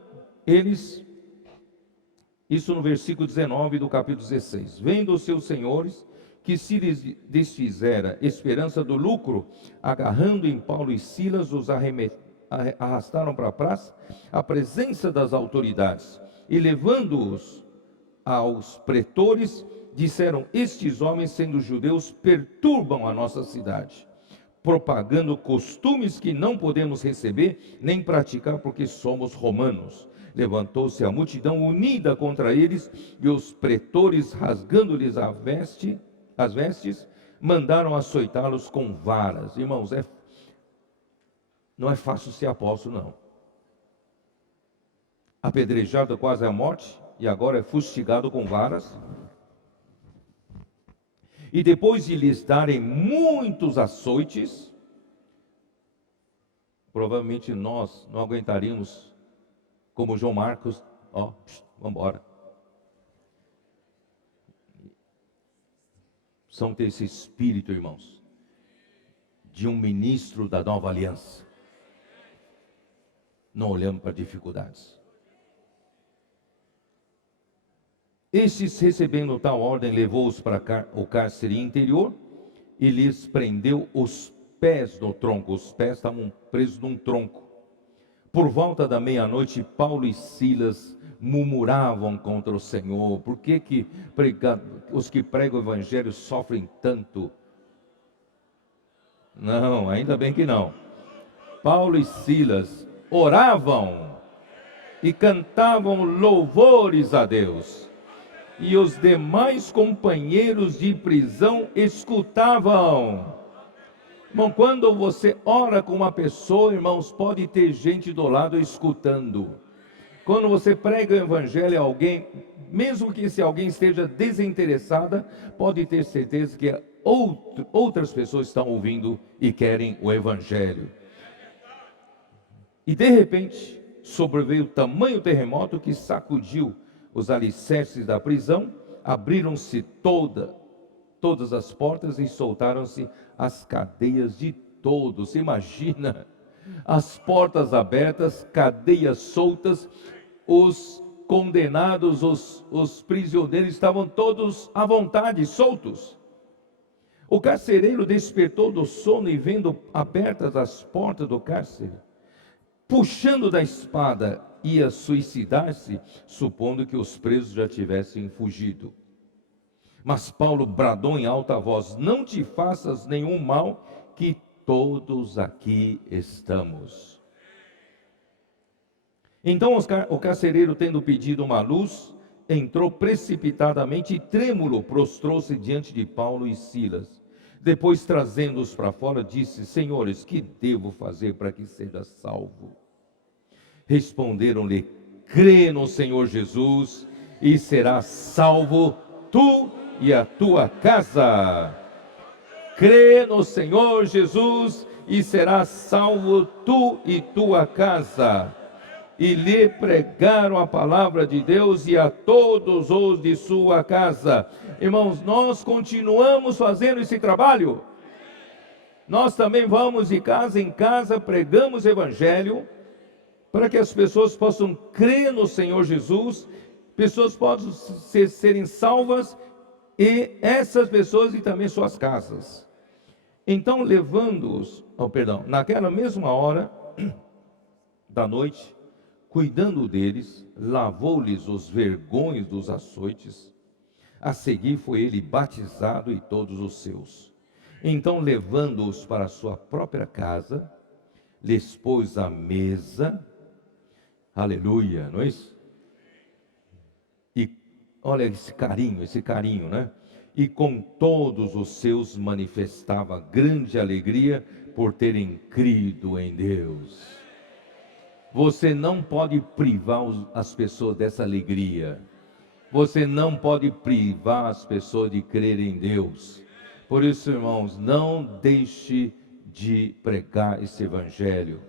isso no versículo 19 do capítulo 16, vendo os seus senhores que se lhes desfizera esperança do lucro, agarrando em Paulo e Silas, os arrastaram para a praça, à presença das autoridades, e levando-os aos pretores, disseram: estes homens, sendo judeus, perturbam a nossa cidade, propagando costumes que não podemos receber nem praticar, porque somos romanos. Levantou-se a multidão unida contra eles, e os pretores, rasgando-lhes as vestes, mandaram açoitá-los com varas. Irmãos, não é fácil ser apóstolo, não. Apedrejado quase à morte, e agora é fustigado com varas. E depois de lhes darem muitos açoites, provavelmente nós não aguentaríamos, como João Marcos, vamos embora. São ter esse espírito, irmãos, de um ministro da nova aliança. Não olhando para dificuldades. Estes, recebendo tal ordem, levou-os para o cárcere interior e lhes prendeu os pés no tronco. Os pés estavam presos num tronco, Por volta da meia-noite, Paulo e Silas murmuravam contra o Senhor. Por que os que pregam o evangelho sofrem tanto? Não, ainda bem que não. Paulo e Silas oravam e cantavam louvores a Deus. E os demais companheiros de prisão escutavam. Irmão, quando você ora com uma pessoa, irmãos, pode ter gente do lado escutando. Quando você prega o evangelho a alguém, mesmo que se alguém esteja desinteressada, pode ter certeza que outras pessoas estão ouvindo e querem o evangelho. E de repente, sobreveio tamanho terremoto que sacudiu os alicerces da prisão, abriram-se todas as portas e soltaram-se as cadeias de todos. Imagina, as portas abertas, cadeias soltas, os condenados, os prisioneiros estavam todos à vontade, soltos. O carcereiro despertou do sono e, vendo abertas as portas do cárcere, puxando da espada, ia suicidar-se, supondo que os presos já tivessem fugido. Mas Paulo bradou em alta voz: não te faças nenhum mal, que todos aqui estamos. Então o carcereiro, tendo pedido uma luz, entrou precipitadamente e trêmulo prostrou-se diante de Paulo e Silas. Depois, trazendo-os para fora, disse: senhores, que devo fazer para que seja salvo? Responderam-lhe: crê no Senhor Jesus e serás salvo, tu e a tua casa. Crê no Senhor Jesus e serás salvo, tu e tua casa. E lhe pregaram a palavra de Deus e a todos os de sua casa. Irmãos, nós continuamos fazendo esse trabalho. Nós também vamos de casa em casa, pregamos o evangelho, para que as pessoas possam crer no Senhor Jesus, pessoas possam serem salvas, e essas pessoas e também suas casas. Então, levando-os, naquela mesma hora da noite, cuidando deles, lavou-lhes os vergões dos açoites. A seguir foi ele batizado e todos os seus. Então, levando-os para a sua própria casa, lhes pôs a mesa. Aleluia, não é isso? E olha esse carinho, né? E com todos os seus manifestava grande alegria por terem crido em Deus. Você não pode privar as pessoas dessa alegria. Você não pode privar as pessoas de crer em Deus. Por isso, irmãos, não deixe de pregar esse evangelho.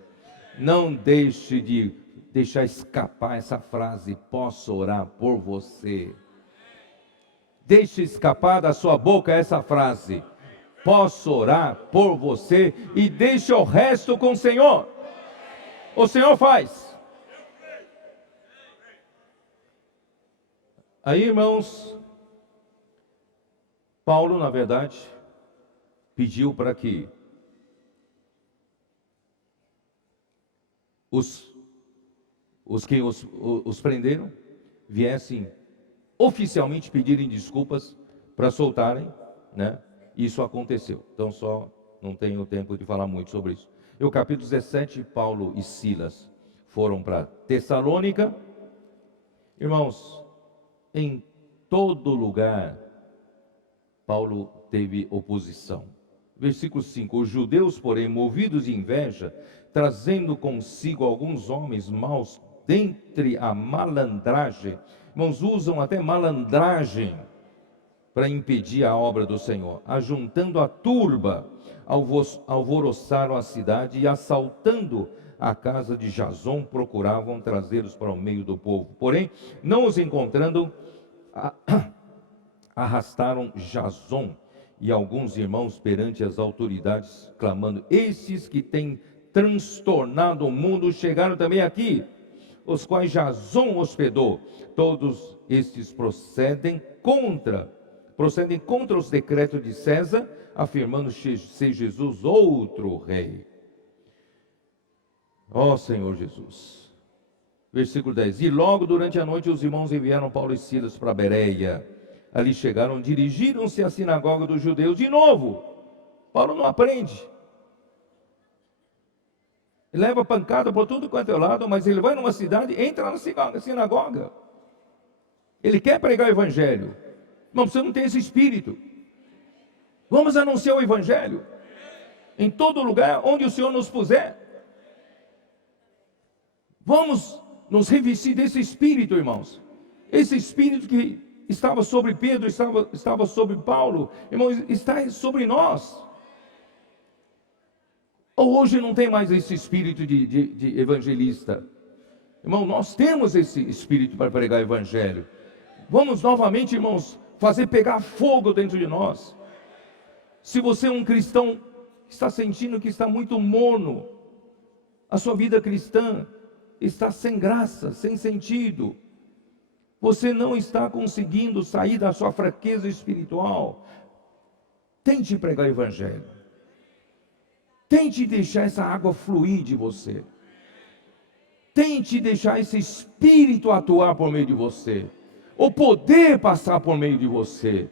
Não deixe de deixar escapar essa frase: posso orar por você. Deixe escapar da sua boca essa frase: posso orar por você, e deixe o resto com o Senhor. O Senhor faz. Aí, irmãos, Paulo, na verdade, pediu para que os que os prenderam viessem oficialmente pedirem desculpas para soltarem, né? Isso aconteceu. Então, só não tenho tempo de falar muito sobre isso. E o capítulo 17, Paulo e Silas foram para Tessalônica. Irmãos, em todo lugar, Paulo teve oposição. Versículo 5: os judeus, porém, movidos de inveja, trazendo consigo alguns homens maus dentre a malandragem. Irmãos, usam até malandragem para impedir a obra do Senhor. Ajuntando a turba, alvoroçaram a cidade e, assaltando a casa de Jason, procuravam trazê-los para o meio do povo. Porém, não os encontrando, arrastaram Jason e alguns irmãos perante as autoridades, clamando: estes que têm transtornado o mundo chegaram também aqui, os quais Jason hospedou. Todos estes procedem contra os decretos de César, afirmando ser Jesus outro rei. Ó Senhor Jesus. Versículo 10. E logo durante a noite os irmãos enviaram Paulo e Silas para Bereia. Ali chegaram, dirigiram-se à sinagoga dos judeus de novo. Paulo não aprende. Ele leva pancada por tudo quanto é lado, mas ele vai numa cidade, entra na sinagoga. Ele quer pregar o evangelho. Mas você não tem esse espírito. Vamos anunciar o evangelho em todo lugar onde o Senhor nos puser. Vamos nos revestir desse espírito, irmãos. Esse espírito que estava sobre Pedro, estava sobre Paulo, irmãos, está sobre nós. Hoje não tem mais esse espírito de evangelista. Irmão, nós temos esse espírito para pregar o evangelho. Vamos novamente, irmãos, fazer pegar fogo dentro de nós. Se você é um cristão, está sentindo que está muito morno, a sua vida cristã está sem graça, sem sentido, você não está conseguindo sair da sua fraqueza espiritual, tente pregar o evangelho. Tente deixar essa água fluir de você. Tente deixar esse espírito atuar por meio de você. O poder passar por meio de você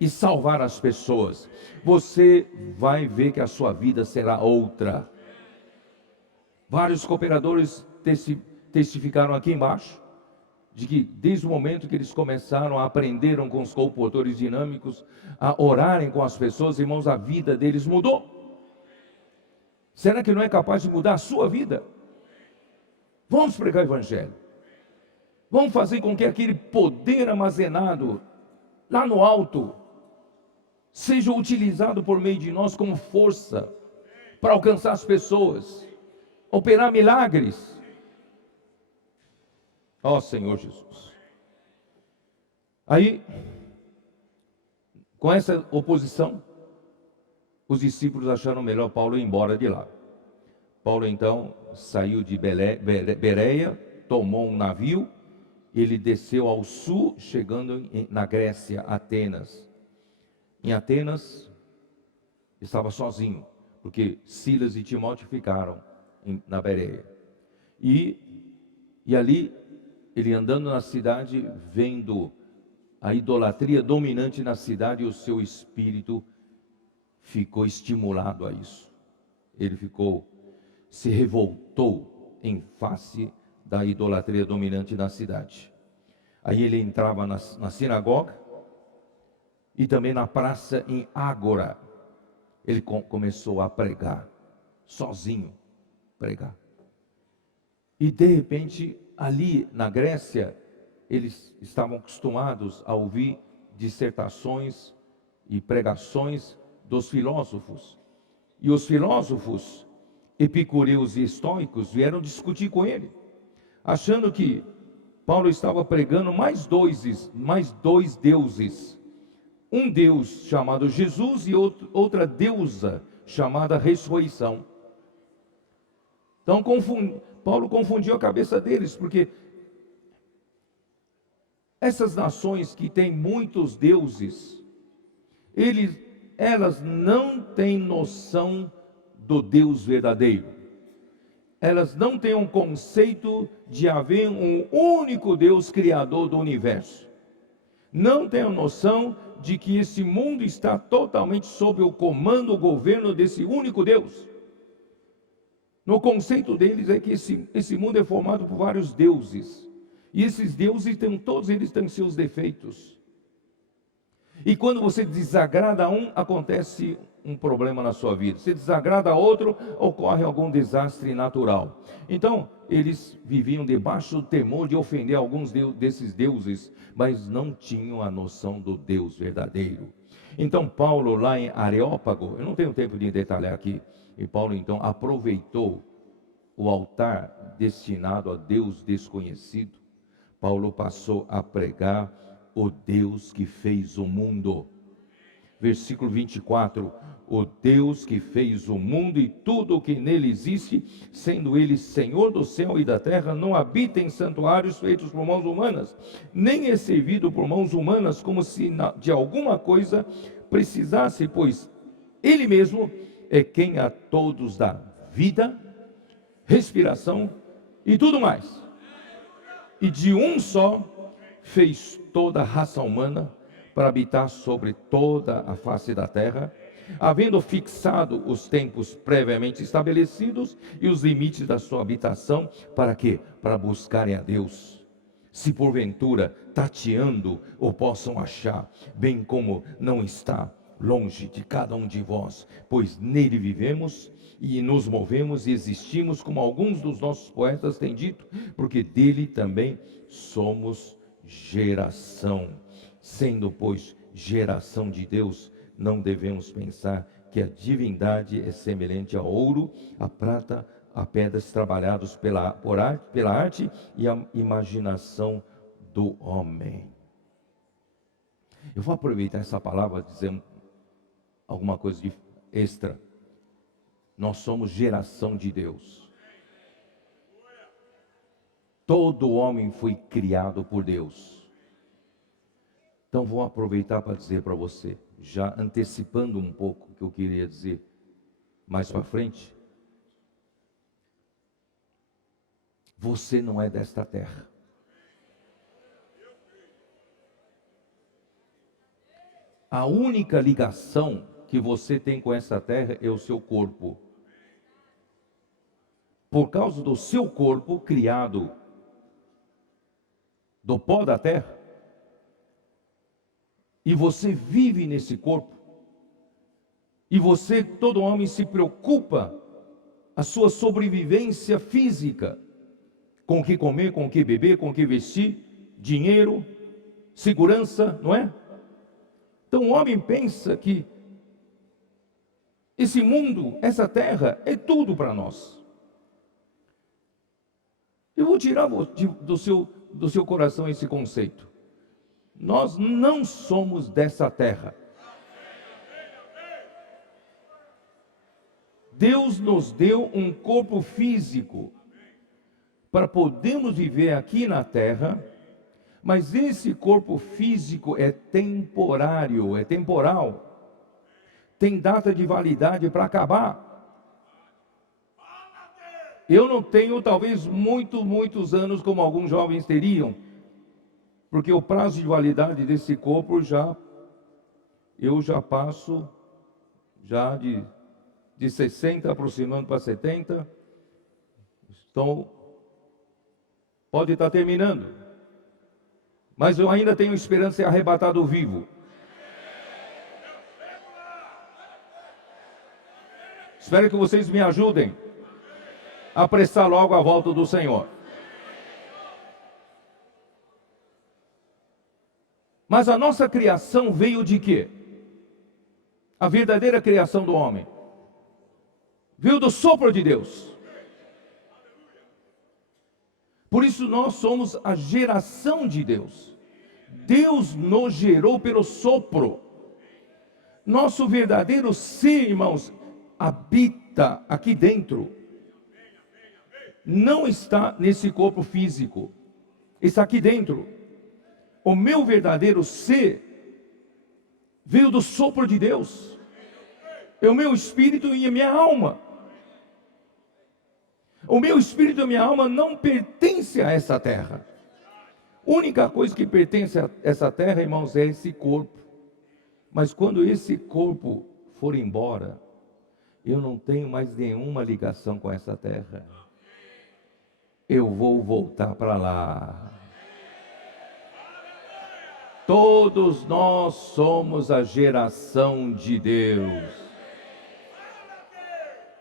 e salvar as pessoas. Você vai ver que a sua vida será outra. Vários cooperadores testificaram aqui embaixo de que desde o momento que eles começaram a aprenderam com os comportores dinâmicos, a orarem com as pessoas, irmãos, a vida deles mudou. Será que não é capaz de mudar a sua vida? Vamos pregar o evangelho. Vamos fazer com que aquele poder armazenado lá no alto seja utilizado por meio de nós como força para alcançar as pessoas, operar milagres. Ó Senhor Jesus. Aí, com essa oposição, os discípulos acharam melhor Paulo ir embora de lá. Paulo então saiu de Bereia, tomou um navio, ele desceu ao sul, chegando na Grécia, Atenas. Em Atenas, estava sozinho, porque Silas e Timóteo ficaram na Bereia. E ali, ele andando na cidade, vendo a idolatria dominante na cidade, e o seu espírito ficou estimulado a isso. Ele se revoltou em face da idolatria dominante na cidade. Aí ele entrava na sinagoga e também na praça em Ágora. Ele começou a pregar, sozinho pregar. E de repente, ali na Grécia, eles estavam acostumados a ouvir dissertações e pregações dos filósofos. E os filósofos epicureus e estoicos vieram discutir com ele, achando que Paulo estava pregando mais dois deuses. Um Deus chamado Jesus e outra deusa chamada ressurreição. Então Paulo confundiu a cabeça deles, porque essas nações que têm muitos deuses, elas não têm noção do Deus verdadeiro. Elas não têm um conceito de haver um único Deus criador do universo. Não têm a noção de que esse mundo está totalmente sob o comando, o governo desse único Deus. No conceito deles é que esse mundo é formado por vários deuses. E esses deuses, todos eles têm seus defeitos. E quando você desagrada a um, acontece um problema na sua vida. Se desagrada a outro, ocorre algum desastre natural. Então, eles viviam debaixo do temor de ofender alguns desses deuses, mas não tinham a noção do Deus verdadeiro. Então, Paulo, lá em Areópago, eu não tenho tempo de detalhar aqui, e Paulo, então, aproveitou o altar destinado a Deus desconhecido. Paulo passou a pregar o Deus que fez o mundo. Versículo 24, o Deus que fez o mundo e tudo o que nele existe, sendo ele Senhor do céu e da terra, não habita em santuários feitos por mãos humanas, nem é servido por mãos humanas, como se de alguma coisa precisasse, pois ele mesmo é quem a todos dá vida respiração e tudo mais. E de um só fez toda a raça humana para habitar sobre toda a face da terra, havendo fixado os tempos previamente estabelecidos e os limites da sua habitação, para quê? Para buscarem a Deus. Se porventura tateando o possam achar, bem como não está longe de cada um de vós, pois nele vivemos e nos movemos e existimos, como alguns dos nossos poetas têm dito, porque dele também somos geração. Sendo, pois, geração de Deus, não devemos pensar que a divindade é semelhante ao ouro, a prata, a pedras trabalhados pela arte e a imaginação do homem. Eu vou aproveitar essa palavra para dizer alguma coisa de extra. Nós somos geração de Deus. Todo homem foi criado por Deus. Então vou aproveitar para dizer para você, já antecipando um pouco o que eu queria dizer mais para frente. Você não é desta terra. A única ligação que você tem com essa terra é o seu corpo. Por causa do seu corpo criado do pó da terra, e você vive nesse corpo, e você, todo homem, se preocupa a sua sobrevivência física, com o que comer, com o que beber, com o que vestir, dinheiro, segurança, não é? Então o homem pensa que esse mundo, essa terra, é tudo para nós. Eu vou tirar do seu coração esse conceito. Nós não somos dessa terra. Deus nos deu um corpo físico para podermos viver aqui na terra, mas esse corpo físico é temporário, é temporal. Tem data de validade para acabar. Eu não tenho talvez muitos anos como alguns jovens teriam, porque o prazo de validade desse corpo eu já passo já de 60 aproximando para 70. Então pode estar terminando, mas eu ainda tenho esperança de ser arrebatado vivo. Espero que vocês me ajudem a apressar logo a volta do Senhor. Mas a nossa criação veio de quê? A verdadeira criação do homem veio do sopro de Deus. Por isso nós somos a geração de Deus. Deus nos gerou pelo sopro. Nosso verdadeiro ser, irmãos, habita aqui dentro. Não está nesse corpo físico. Está aqui dentro. O meu verdadeiro ser veio do sopro de Deus. É o meu espírito e a minha alma. O meu espírito e a minha alma não pertencem a essa terra. A única coisa que pertence a essa terra, irmãos, é esse corpo. Mas quando esse corpo for embora, eu não tenho mais nenhuma ligação com essa terra. Eu vou voltar para lá. Todos nós somos a geração de Deus.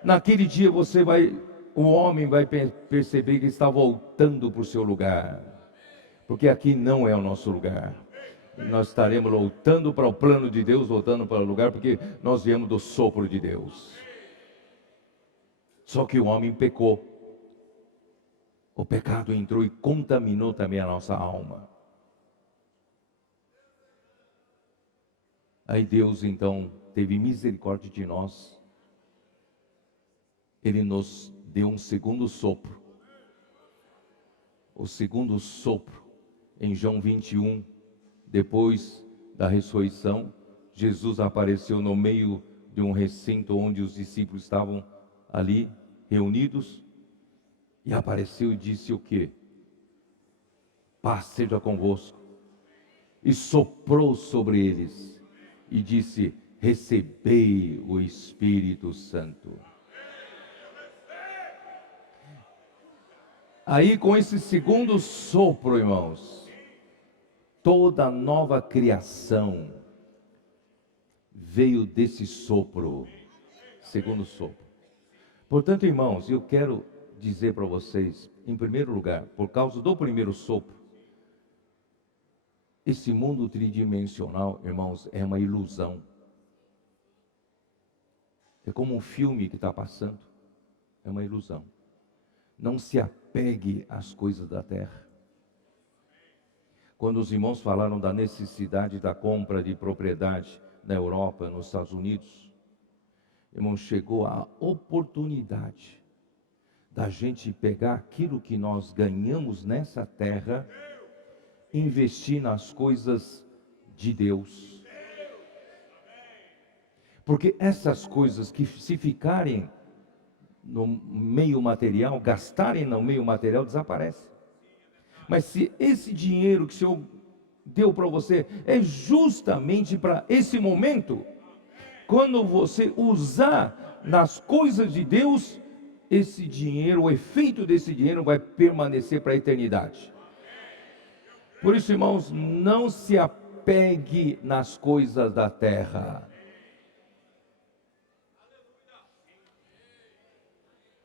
Naquele dia o homem vai perceber que está voltando para o seu lugar. Porque aqui não é o nosso lugar. Nós estaremos voltando para o plano de Deus, voltando para o lugar, porque nós viemos do sopro de Deus. Só que o homem pecou. O pecado entrou e contaminou também a nossa alma. Aí Deus então teve misericórdia de nós. Ele nos deu um segundo sopro. O segundo sopro, em João 21, depois da ressurreição, Jesus apareceu no meio de um recinto onde os discípulos estavam ali reunidos. E apareceu e disse o quê? Paz seja convosco. E soprou sobre eles e disse: recebei o Espírito Santo. Aí, com esse segundo sopro, irmãos, toda nova criação veio desse sopro, segundo sopro. Portanto, irmãos, eu quero dizer para vocês, em primeiro lugar, por causa do primeiro sopro, esse mundo tridimensional, irmãos, é uma ilusão. É como um filme que está passando, é uma ilusão. Não se apegue às coisas da terra. Quando os irmãos falaram da necessidade da compra de propriedade na Europa, nos Estados Unidos, irmãos, chegou a oportunidade da gente pegar aquilo que nós ganhamos nessa terra, investir nas coisas de Deus. Porque essas coisas que se ficarem no meio material, gastarem no meio material, desaparecem. Mas se esse dinheiro que o Senhor deu para você é justamente para esse momento, quando você usar nas coisas de Deus, esse dinheiro, o efeito desse dinheiro vai permanecer para a eternidade. Por isso, irmãos, não se apegue nas coisas da terra.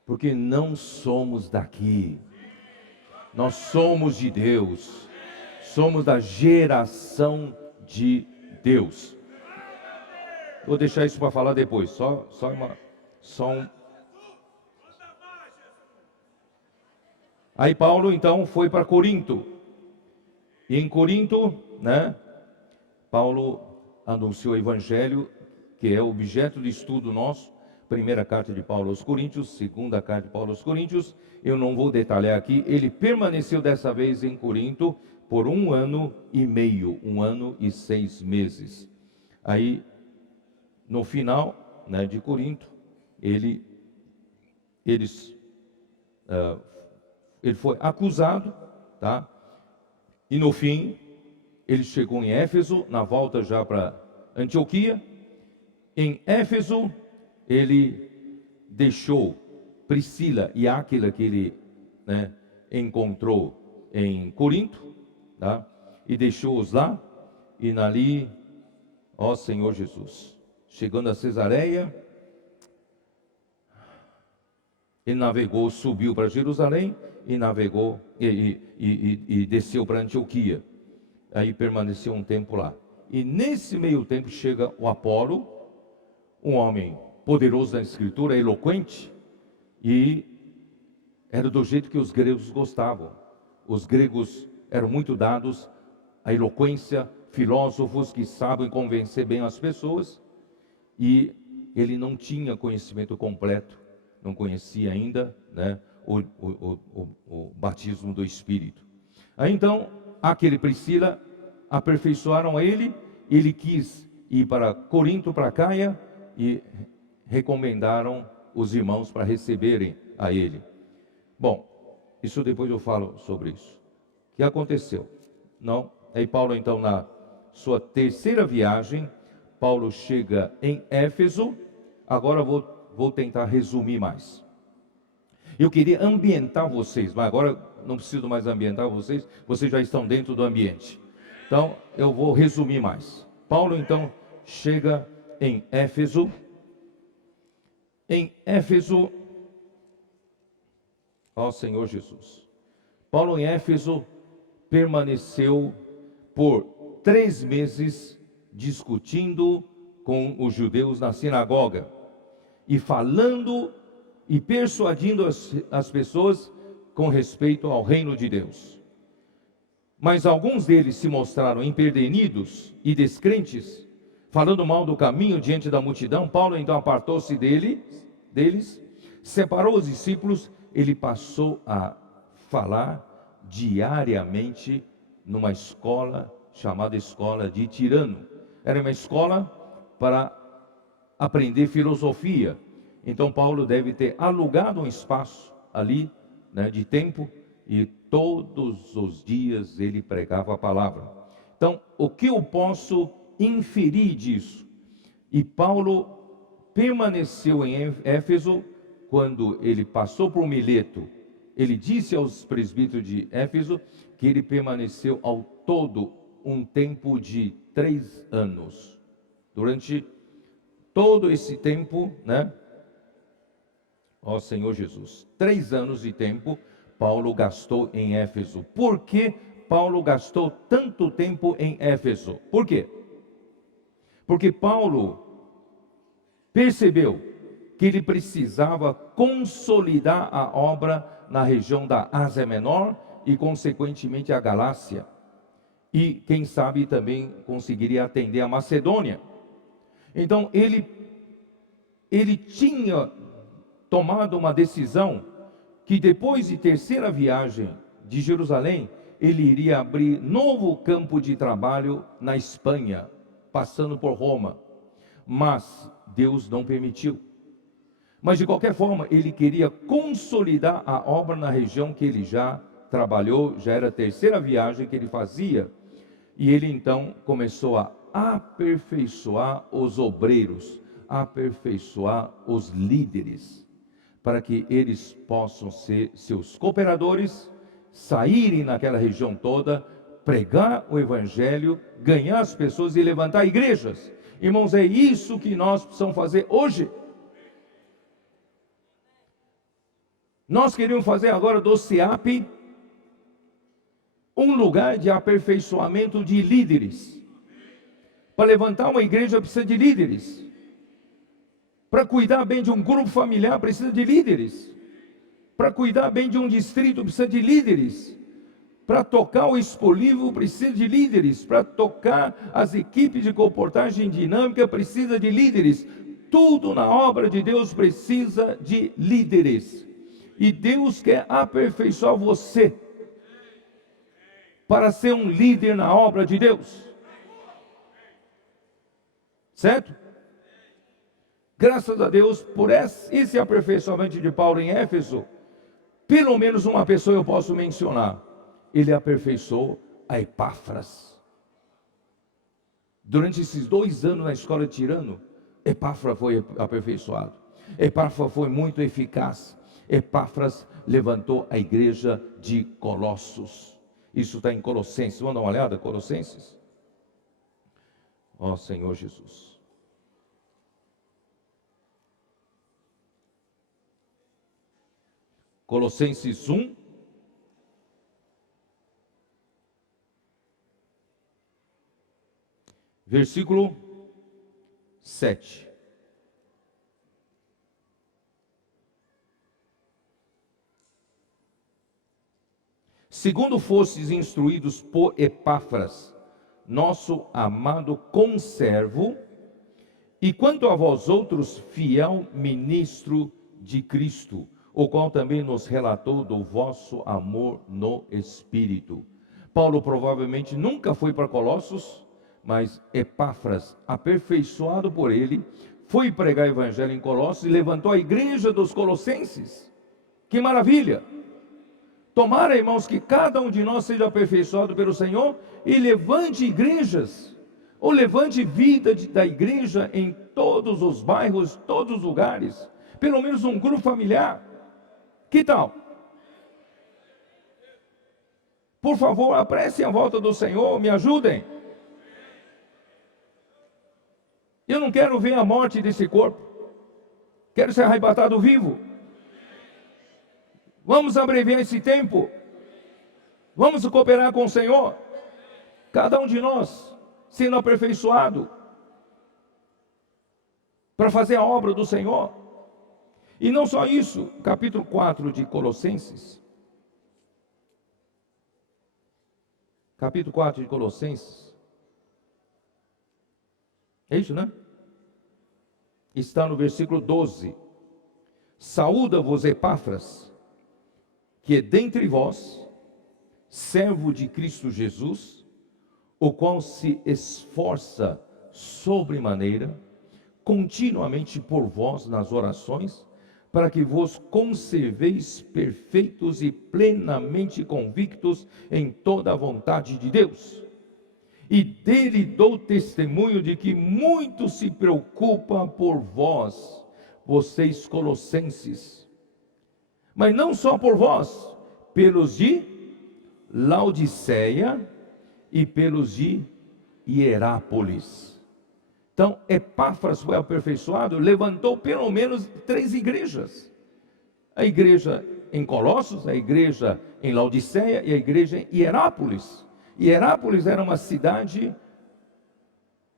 Porque não somos daqui. Nós somos de Deus. Somos da geração de Deus. Vou deixar isso para falar depois. Só um. Aí Paulo então foi para Corinto. E em Corinto, né, Paulo anunciou o evangelho, que é objeto de estudo nosso. Primeira carta de Paulo aos Coríntios, segunda carta de Paulo aos Coríntios, eu não vou detalhar aqui. Ele permaneceu dessa vez em Corinto por 1 ano e meio, 1 ano e 6 meses. Aí, no final, né, de Corinto, ele foi acusado, tá? E no fim, ele chegou em Éfeso, na volta já para Antioquia. Em Éfeso, ele deixou Priscila e Áquila, que ele, né, encontrou em Corinto, tá? E deixou-os lá, e ali, ó Senhor Jesus, chegando a Cesareia, ele navegou, subiu para Jerusalém, e navegou, e desceu para Antioquia. Aí permaneceu um tempo lá. E nesse meio tempo chega o Apolo, um homem poderoso na escritura, eloquente, e era do jeito que os gregos gostavam. Os gregos eram muito dados à eloquência, filósofos que sabem convencer bem as pessoas, e ele não tinha conhecimento completo, não conhecia ainda, né, o batismo do Espírito. Aí então, Áquila e Priscila aperfeiçoaram ele quis ir para Corinto, para Caia, e recomendaram os irmãos para receberem a ele. Bom, isso depois eu falo sobre isso. O que aconteceu? Não, aí Paulo então na sua terceira viagem, Paulo chega em Éfeso. Agora vou tentar resumir mais. Eu queria ambientar vocês, mas agora não preciso mais ambientar vocês, vocês já estão dentro do ambiente. Então, eu vou resumir mais. Paulo, então, chega em Éfeso. Em Éfeso, ó Senhor Jesus. Paulo em Éfeso permaneceu por 3 meses discutindo com os judeus na sinagoga e falando e persuadindo as pessoas com respeito ao reino de Deus. Mas alguns deles se mostraram empedernidos e descrentes, falando mal do caminho diante da multidão. Paulo então apartou-se deles, separou os discípulos. Ele passou a falar diariamente numa escola chamada Escola de Tirano. Era uma escola para aprender filosofia. Então Paulo deve ter alugado um espaço ali, né, de tempo, e todos os dias ele pregava a palavra. Então, o que eu posso inferir disso? E Paulo permaneceu em Éfeso quando ele passou por Mileto. Ele disse aos presbíteros de Éfeso que ele permaneceu ao todo um tempo de 3 anos. Durante todo esse tempo, né? Ó Senhor Jesus, 3 anos de tempo Paulo gastou em Éfeso. Por que Paulo gastou tanto tempo em Éfeso? Por quê? Porque Paulo percebeu que ele precisava consolidar a obra na região da Ásia Menor e, consequentemente, a Galácia. E, quem sabe, também conseguiria atender a Macedônia. Então, ele tinha tomado uma decisão que, depois de terceira viagem de Jerusalém, ele iria abrir novo campo de trabalho na Espanha, passando por Roma. Mas Deus não permitiu. Mas de qualquer forma, ele queria consolidar a obra na região que ele já trabalhou, já era a terceira viagem que ele fazia. E ele então começou a aperfeiçoar os obreiros, aperfeiçoar os líderes, para que eles possam ser seus cooperadores, saírem naquela região toda, pregar o evangelho, ganhar as pessoas e levantar igrejas. Irmãos, é isso que nós precisamos fazer hoje. Nós queríamos fazer agora do SEAP um lugar de aperfeiçoamento de líderes. Para levantar uma igreja precisa de líderes. Para cuidar bem de um grupo familiar precisa de líderes. Para cuidar bem de um distrito precisa de líderes. Para tocar o Expolivo precisa de líderes. Para tocar as equipes de comportagem dinâmica precisa de líderes. Tudo na obra de Deus precisa de líderes. E Deus quer aperfeiçoar você para ser um líder na obra de Deus. Certo? Graças a Deus por esse aperfeiçoamento de Paulo em Éfeso, pelo menos uma pessoa eu posso mencionar. Ele aperfeiçoou a Epáfras. Durante esses 2 anos na escola de Tirano, Epáfras foi aperfeiçoado. Epáfras foi muito eficaz. Epáfras levantou a igreja de Colossos. Isso está em Colossenses. Vamos dar uma olhada, Colossenses? Ó Senhor Jesus. Colossenses 1. Versículo 7. Segundo fostes instruídos por Epáfras, nosso amado conservo, e quanto a vós outros, fiel ministro de Cristo, o qual também nos relatou do vosso amor no Espírito. Paulo provavelmente nunca foi para Colossos, mas Epáfras, aperfeiçoado por ele, foi pregar o evangelho em Colossos e levantou a igreja dos colossenses. Que maravilha! Tomara, irmãos, que cada um de nós seja aperfeiçoado pelo Senhor e levante igrejas, ou levante vida da igreja em todos os bairros, todos os lugares, pelo menos um grupo familiar. Que tal? Por favor, apressem a volta do Senhor, me ajudem. Eu não quero ver a morte desse corpo, quero ser arrebatado vivo. Vamos abreviar esse tempo. Vamos cooperar com o Senhor. Cada um de nós sendo aperfeiçoado para fazer a obra do Senhor. E não só isso, capítulo 4 de Colossenses. Capítulo 4 de Colossenses. É isso, né? Está no versículo 12. Saúda-vos, Epáfras, que é dentre vós, servo de Cristo Jesus, o qual se esforça sobremaneira, continuamente por vós nas orações, para que vos conserveis perfeitos e plenamente convictos em toda a vontade de Deus. E dele dou testemunho de que muito se preocupa por vós, vocês colossenses. Mas não só por vós, pelos de Laodiceia e pelos de Hierápolis. Então, Epáfras foi aperfeiçoado, levantou pelo menos 3 igrejas. A igreja em Colossos, a igreja em Laodiceia e a igreja em Hierápolis. Hierápolis era uma cidade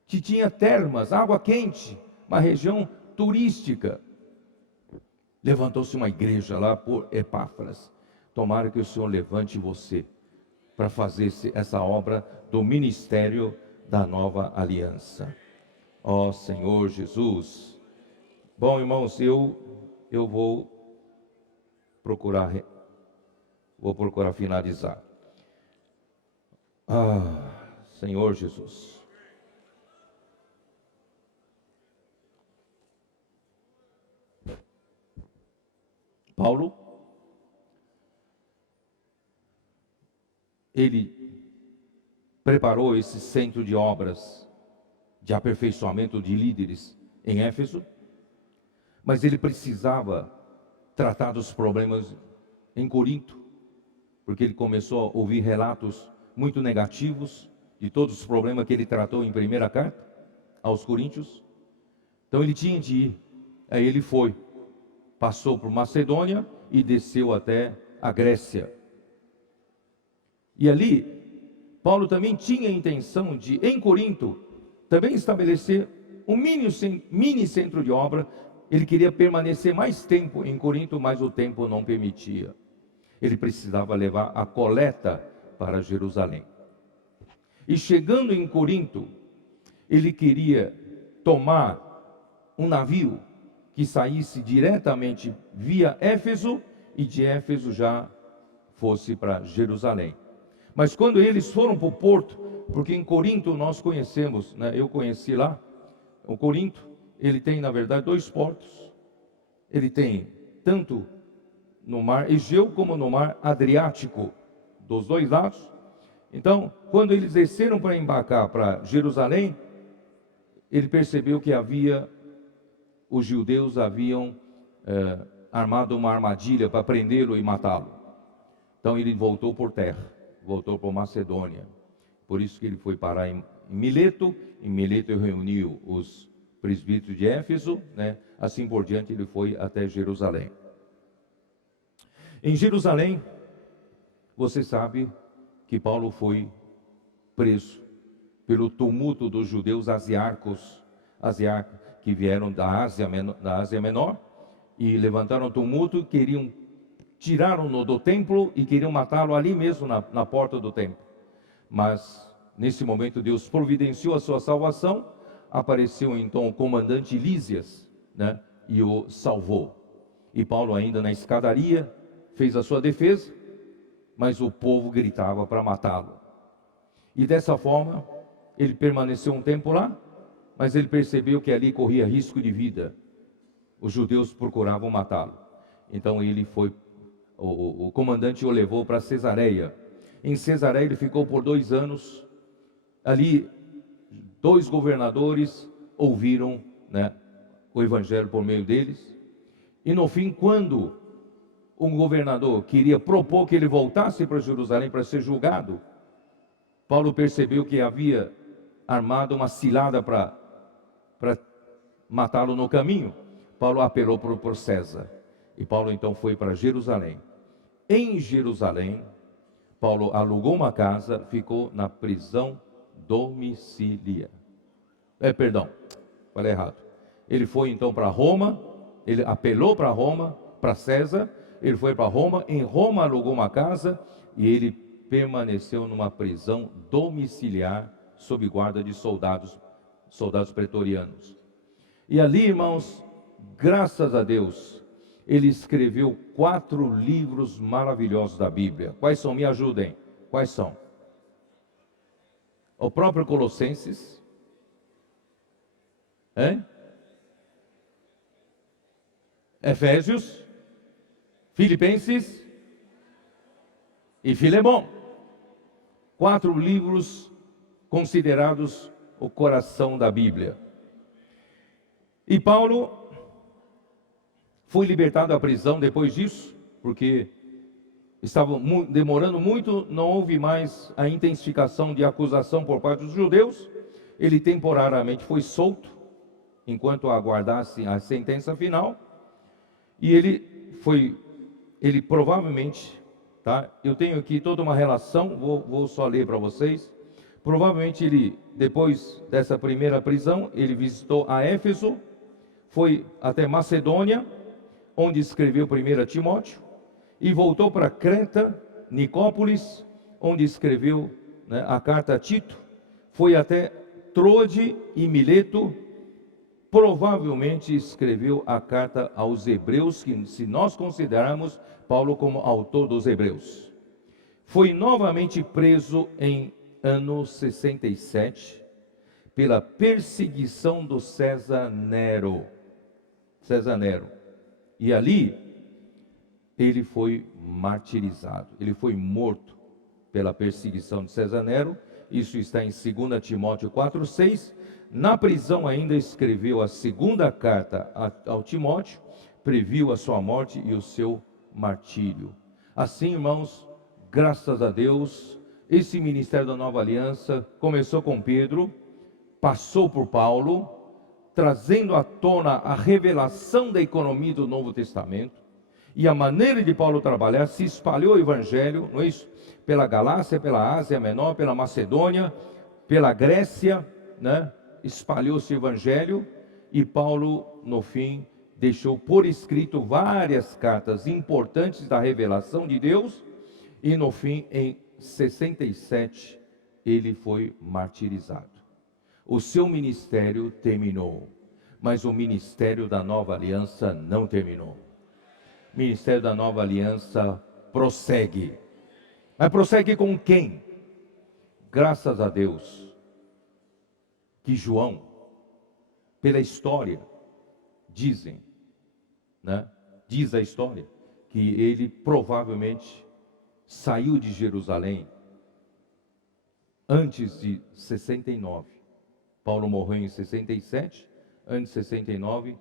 que tinha termas, água quente, uma região turística. Levantou-se uma igreja lá por Epáfras. Tomara que o Senhor levante você para fazer essa obra do ministério da nova aliança. Ó Senhor Jesus. Bom, irmãos, eu vou procurar finalizar. Senhor Jesus. Paulo, ele preparou esse centro de obras de aperfeiçoamento de líderes em Éfeso, mas ele precisava tratar dos problemas em Corinto, porque ele começou a ouvir relatos muito negativos de todos os problemas que ele tratou em primeira carta aos Coríntios. Então ele tinha de ir. Aí ele foi, passou por Macedônia e desceu até a Grécia. E ali, Paulo também tinha a intenção de, em Corinto, também estabelecer um mini centro de obra. Ele queria permanecer mais tempo em Corinto, mas o tempo não permitia. Ele precisava levar a coleta para Jerusalém. E chegando em Corinto, ele queria tomar um navio que saísse diretamente via Éfeso e de Éfeso já fosse para Jerusalém. Mas quando eles foram para o porto, porque em Corinto nós conhecemos, né, eu conheci lá, o Corinto, ele tem na verdade 2 portos. Ele tem tanto no mar Egeu como no mar Adriático, dos 2 lados. Então, quando eles desceram para embarcar para Jerusalém, ele percebeu que os judeus haviam armado uma armadilha para prendê-lo e matá-lo. Então ele voltou por terra, voltou para Macedônia. Por isso que ele foi parar em Mileto. Em Mileto ele reuniu os presbíteros de Éfeso, né? Assim por diante ele foi até Jerusalém. Em Jerusalém, você sabe que Paulo foi preso pelo tumulto dos judeus asiáticos que vieram da Ásia Menor e levantaram tumulto, tiraram-no do templo e queriam matá-lo ali mesmo na porta do templo. Mas nesse momento Deus providenciou a sua salvação. Apareceu então o comandante Lísias, né, e o salvou. E Paulo ainda na escadaria fez a sua defesa, mas o povo gritava para matá-lo. E dessa forma ele permaneceu um tempo lá, mas ele percebeu que ali corria risco de vida. Os judeus procuravam matá-lo. Então o comandante o levou para Cesareia. Em Cesareia ele ficou por 2 anos. Ali 2 governadores ouviram, né, o evangelho por meio deles. E no fim, quando um governador queria propor que ele voltasse para Jerusalém para ser julgado, Paulo percebeu que havia armado uma cilada para matá-lo no caminho. Paulo apelou por César. E Paulo então foi para Jerusalém. Em Jerusalém, Paulo alugou uma casa, ficou na prisão domiciliar. Falei errado. Ele foi então para Roma, ele apelou para Roma, para César, ele foi para Roma, em Roma alugou uma casa e ele permaneceu numa prisão domiciliar sob guarda de soldados pretorianos. E ali, irmãos, graças a Deus, ele escreveu 4 livros maravilhosos da Bíblia. Quais são? Me ajudem. Quais são? O próprio Colossenses. Efésios, Filipenses e Filemão. 4 livros considerados o coração da Bíblia. E Paulo foi libertado da prisão depois disso, porque estava demorando muito, não houve mais a intensificação de acusação por parte dos judeus. Ele temporariamente foi solto, enquanto aguardasse a sentença final. E ele provavelmente, tá? Eu tenho aqui toda uma relação, vou só ler para vocês. Provavelmente ele, depois dessa primeira prisão, ele visitou a Éfeso, foi até Macedônia, onde escreveu 1 Timóteo, e voltou para Creta, Nicópolis, onde escreveu, né, a carta a Tito, foi até Troade e Mileto, provavelmente escreveu a carta aos Hebreus, que se nós considerarmos Paulo como autor dos Hebreus. Foi novamente preso em ano 67, pela perseguição do César Nero. E ali, ele foi martirizado, ele foi morto pela perseguição de César Nero. Isso está em 2 Timóteo 4,6. Na prisão ainda escreveu a segunda carta ao Timóteo, previu a sua morte e o seu martírio. Assim, irmãos, graças a Deus, esse ministério da Nova Aliança começou com Pedro, passou por Paulo, trazendo à tona a revelação da economia do Novo Testamento, e a maneira de Paulo trabalhar. Se espalhou o Evangelho, não é isso? Pela Galácia, pela Ásia Menor, pela Macedônia, pela Grécia, né? Espalhou-se o Evangelho, e Paulo, no fim, deixou por escrito várias cartas importantes da revelação de Deus, e no fim, em 67, ele foi martirizado. O seu ministério terminou, mas o ministério da Nova Aliança não terminou. O ministério da Nova Aliança prossegue. Mas prossegue com quem? Graças a Deus que João, pela história, dizem, né? Diz a história que ele provavelmente saiu de Jerusalém antes de 69. Paulo morreu em 67, antes de 69,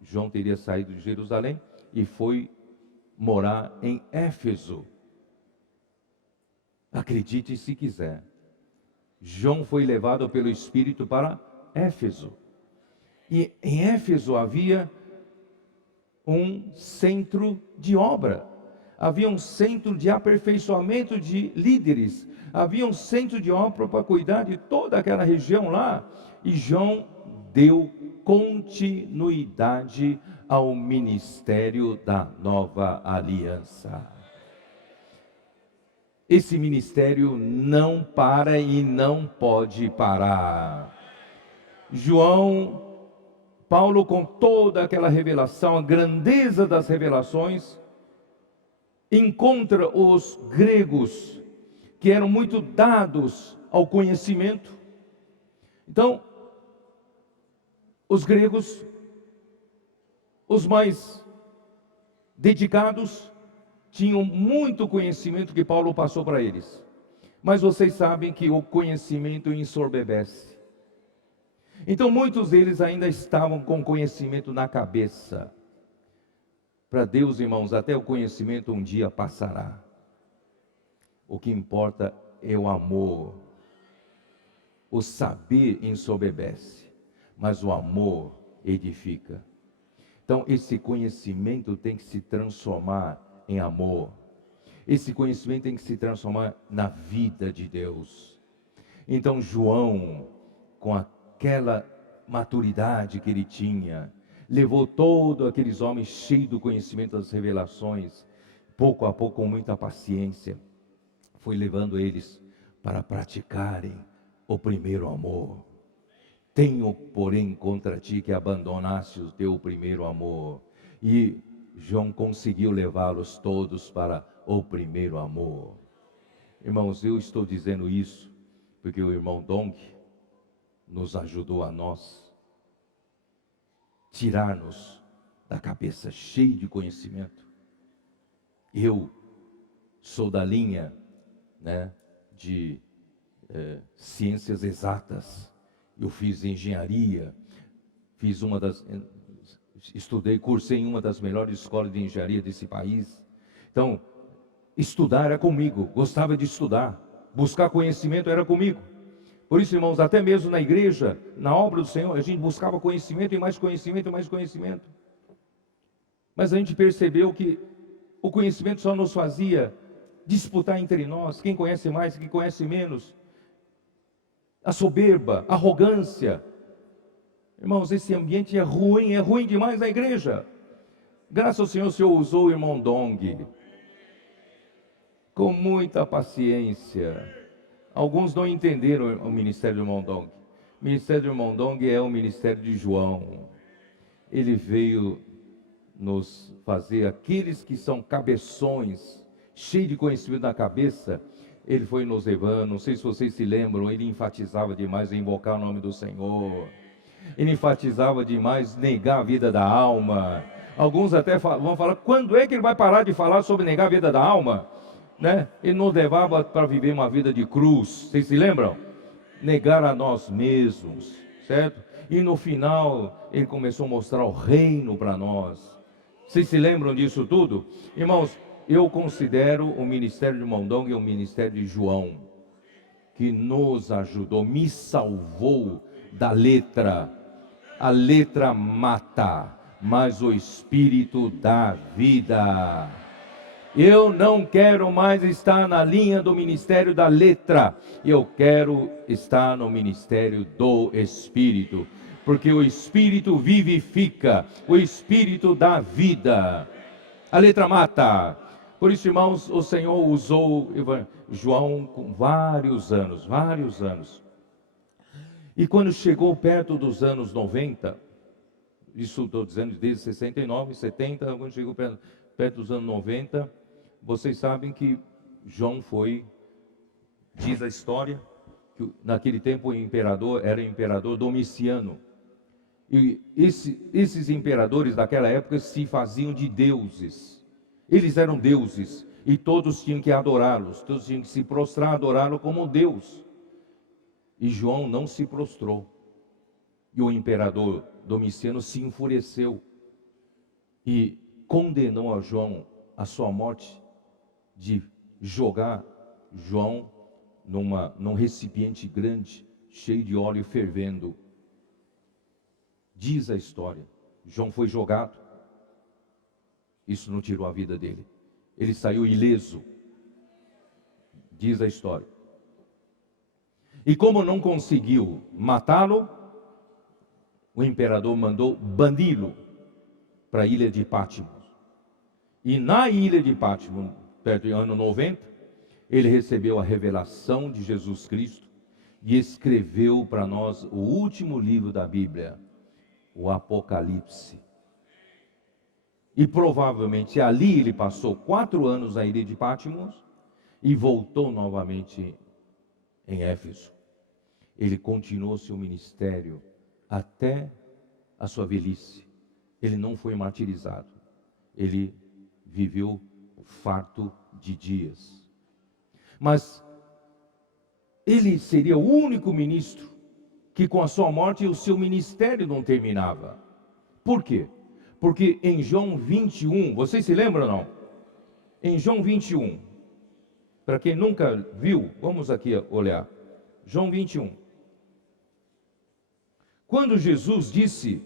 João teria saído de Jerusalém e foi morar em Éfeso. Acredite se quiser, João foi levado pelo Espírito para Éfeso. E em Éfeso havia um centro de obra, havia um centro de aperfeiçoamento de líderes, havia um centro de obra para cuidar de toda aquela região lá. E João deu continuidade ao ministério da Nova Aliança. Esse ministério não para e não pode parar. Paulo, com toda aquela revelação, a grandeza das revelações, encontra os gregos que eram muito dados ao conhecimento. Então, os gregos, os mais dedicados, tinham muito conhecimento que Paulo passou para eles. Mas vocês sabem que o conhecimento ensoberbece. Então muitos deles ainda estavam com conhecimento na cabeça. Para Deus, irmãos, até o conhecimento um dia passará. O que importa é o amor. O saber ensoberbece, mas o amor edifica. Então esse conhecimento tem que se transformar em amor. Esse conhecimento tem que se transformar na vida de Deus. Então João, com aquela maturidade que ele tinha, levou todos aqueles homens cheios do conhecimento das revelações, pouco a pouco, com muita paciência, foi levando eles para praticarem o primeiro amor. Tenho, porém, contra ti que abandonaste o teu primeiro amor. E João conseguiu levá-los todos para o primeiro amor. Irmãos, eu estou dizendo isso porque o irmão Dong nos ajudou a nós tirar-nos da cabeça, cheio de conhecimento. Eu sou da linha, né, de ciências exatas. Eu fiz engenharia, estudei, cursei em uma das melhores escolas de engenharia desse país. Então, estudar era comigo, gostava de estudar, buscar conhecimento era comigo. Por isso, irmãos, até mesmo na igreja, na obra do Senhor, a gente buscava conhecimento e mais conhecimento e mais conhecimento. Mas a gente percebeu que o conhecimento só nos fazia disputar entre nós, quem conhece mais, quem conhece menos. A soberba, a arrogância. Irmãos, esse ambiente é ruim demais na igreja. Graças ao Senhor, o Senhor usou o irmão Dong com muita paciência. Alguns não entenderam o ministério do irmão Dong. O ministério do irmão Dong é o ministério de João. Ele veio nos fazer, aqueles que são cabeções, cheios de conhecimento na cabeça, ele foi nos levando. Não sei se vocês se lembram, ele enfatizava demais em invocar o nome do Senhor. Ele enfatizava demais negar a vida da alma. Alguns até vão falar, quando é que ele vai parar de falar sobre negar a vida da alma? Né? Ele nos levava para viver uma vida de cruz. Vocês se lembram? Negar a nós mesmos, certo? E no final, ele começou a mostrar o reino para nós. Vocês se lembram disso tudo? Irmãos, eu considero o ministério de Mondong e o ministério de João, que nos ajudou, me salvou da letra. A letra mata, mas o Espírito dá vida. Eu não quero mais estar na linha do ministério da letra. Eu quero estar no ministério do Espírito. Porque o Espírito vivifica, o Espírito dá vida. A letra mata. Por isso, irmãos, o Senhor usou João com vários anos. E quando chegou perto dos anos 90, isso estou dizendo desde 69, 70, quando chegou perto dos anos 90, vocês sabem que João foi, diz a história, que naquele tempo o imperador era o imperador Domiciano. E esses imperadores daquela época se faziam de deuses. Eles eram deuses e todos tinham que adorá-los, todos tinham que se prostrar, adorá-lo como Deus. E João não se prostrou. E o imperador Domiciano se enfureceu e condenou a João à sua morte, de jogar João num recipiente grande, cheio de óleo fervendo. Diz a história, João foi jogado. Isso não tirou a vida dele. Ele saiu ileso. Diz a história. E como não conseguiu matá-lo, o imperador mandou bani-lo para a ilha de Pátmos. E na ilha de Pátmos, perto do ano 90, ele recebeu a revelação de Jesus Cristo e escreveu para nós o último livro da Bíblia, o Apocalipse. E provavelmente ali ele passou 4 anos na ilha de Pátmos e voltou novamente em Éfeso. Ele continuou seu ministério até a sua velhice. Ele não foi martirizado. Ele viveu farto de dias. Mas ele seria o único ministro que com a sua morte o seu ministério não terminava. Por quê? Porque em João 21, vocês se lembram ou não? Em João 21, para quem nunca viu, vamos aqui olhar. João 21. Quando Jesus disse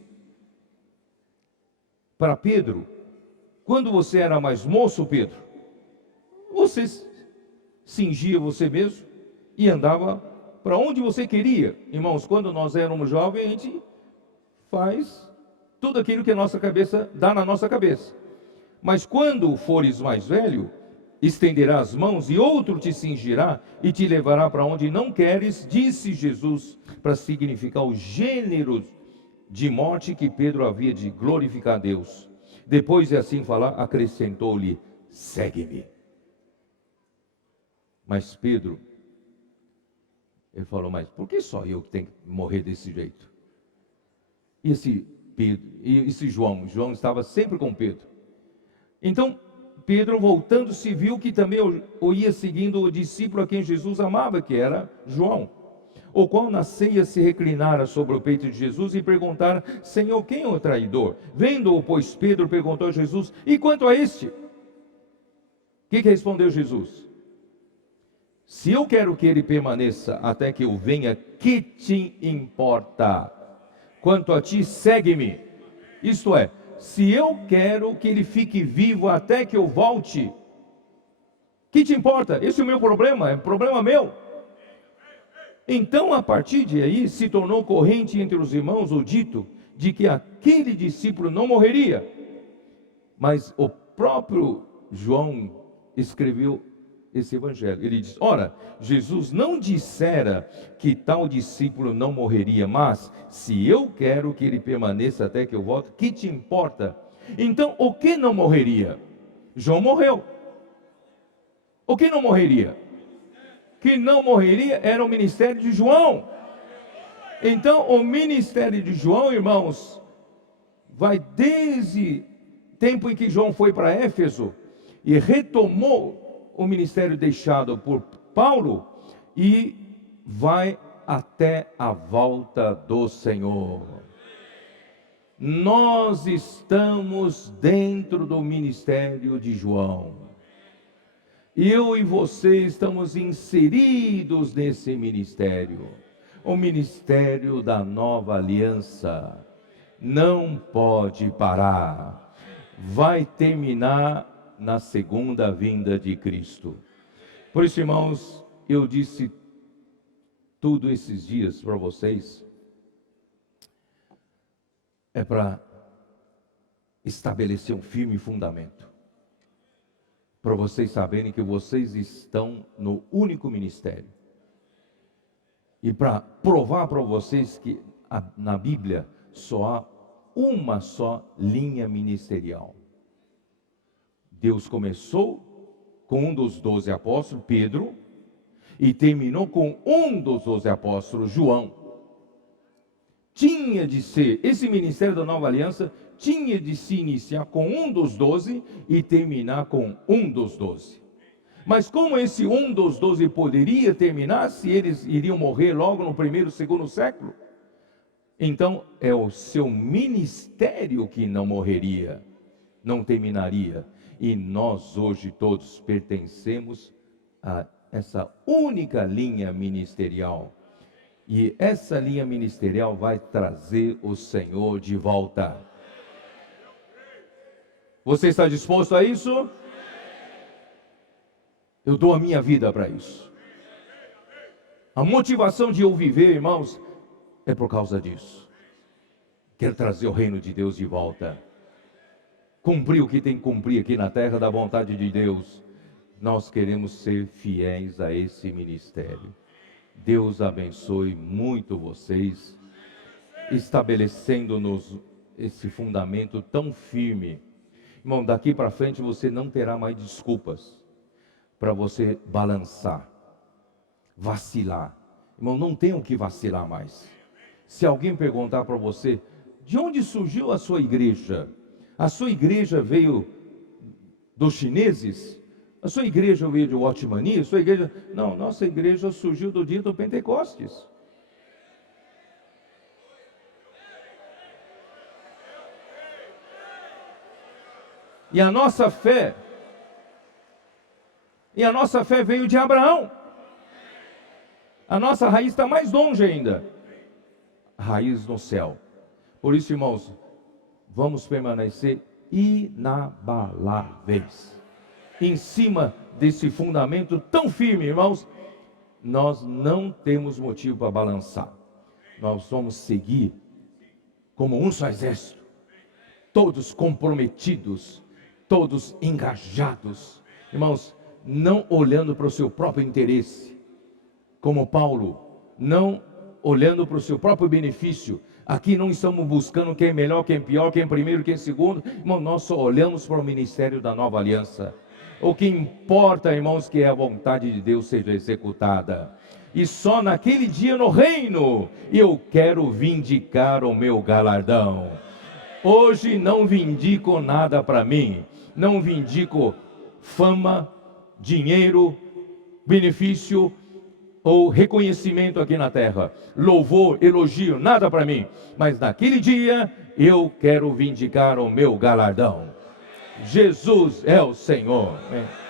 para Pedro, quando você era mais moço, Pedro, você cingia você mesmo e andava para onde você queria. Irmãos, quando nós éramos jovens, a gente faz tudo aquilo que a nossa cabeça dá na nossa cabeça. Mas quando fores mais velho, estenderá as mãos e outro te cingirá e te levará para onde não queres, disse Jesus, para significar o gênero de morte que Pedro havia de glorificar a Deus. Depois de assim falar, acrescentou-lhe, segue-me. Mas Pedro, ele falou, mas por que só eu que tenho que morrer desse jeito? E esse Pedro, esse João estava sempre com Pedro. Então, Pedro, voltando-se, viu que também o ia seguindo o discípulo a quem Jesus amava, que era João, o qual na ceia se reclinara sobre o peito de Jesus e perguntara: Senhor, quem é o traidor? Vendo-o, pois, Pedro perguntou a Jesus: e quanto a este? O que respondeu Jesus? Se eu quero que ele permaneça até que eu venha, que te importa? Quanto a ti, segue-me. Isto é, se eu quero que ele fique vivo até que eu volte, que te importa? Esse é o meu problema, é problema meu. Então, a partir de aí, se tornou corrente entre os irmãos o dito de que aquele discípulo não morreria. Mas o próprio João escreveu esse evangelho. Ele diz: ora, Jesus não dissera que tal discípulo não morreria, mas se eu quero que ele permaneça até que eu volte, que te importa? Então, o que não morreria? João morreu. O que não morreria? Que não morreria era o ministério de João. Então, o ministério de João, irmãos, vai desde tempo em que João foi para Éfeso e retomou o ministério deixado por Paulo, e vai até a volta do Senhor. Nós estamos dentro do ministério de João. Eu e você estamos inseridos nesse ministério, o ministério da nova aliança. Não pode parar, vai terminar na segunda vinda de Cristo. Por isso, irmãos, eu disse tudo esses dias para vocês, é para estabelecer um firme fundamento, para vocês saberem que vocês estão no único ministério, e para provar para vocês que na Bíblia só há uma só linha ministerial. Deus começou com um dos 12 apóstolos, Pedro, e terminou com um dos 12 apóstolos, João. Tinha de ser, esse ministério da nova aliança tinha de se iniciar com um dos 12 e terminar com um dos 12. Mas como esse um dos 12 poderia terminar se eles iriam morrer logo no primeiro, segundo século? Então é o seu ministério que não morreria, não terminaria. E nós hoje todos pertencemos a essa única linha ministerial. E essa linha ministerial vai trazer o Senhor de volta. Você está disposto a isso? Eu dou a minha vida para isso. A motivação de eu viver, irmãos, é por causa disso. Quero trazer o reino de Deus de volta. Cumprir o que tem que cumprir aqui na terra da vontade de Deus. Nós queremos ser fiéis a esse ministério. Deus abençoe muito vocês, estabelecendo-nos esse fundamento tão firme. Irmão, daqui para frente você não terá mais desculpas para você balançar, vacilar. Irmão, não tem o que vacilar mais. Se alguém perguntar para você: de onde surgiu a sua igreja? A sua igreja veio dos chineses? A sua igreja veio de Watmani? A sua igreja... Não, nossa igreja surgiu do dia do Pentecostes. E a nossa fé veio de Abraão. A nossa raiz está mais longe ainda. A raiz no céu. Por isso, irmãos, vamos permanecer inabaláveis. Em cima desse fundamento tão firme, irmãos, nós não temos motivo para balançar. Nós vamos seguir como um só exército, todos comprometidos, todos engajados, irmãos, não olhando para o seu próprio interesse, como Paulo, não olhando para o seu próprio benefício. Aqui não estamos buscando quem é melhor, quem é pior, quem é primeiro, quem é segundo. Irmão, nós só olhamos para o ministério da nova aliança. O que importa, irmãos, que a vontade de Deus seja executada. E só naquele dia no reino eu quero vindicar o meu galardão. Hoje não vindico nada para mim. Não vindico fama, dinheiro, benefício ou reconhecimento aqui na terra. Louvor, elogio, nada para mim. Mas naquele dia eu quero vindicar o meu galardão. Jesus é o Senhor. Amém.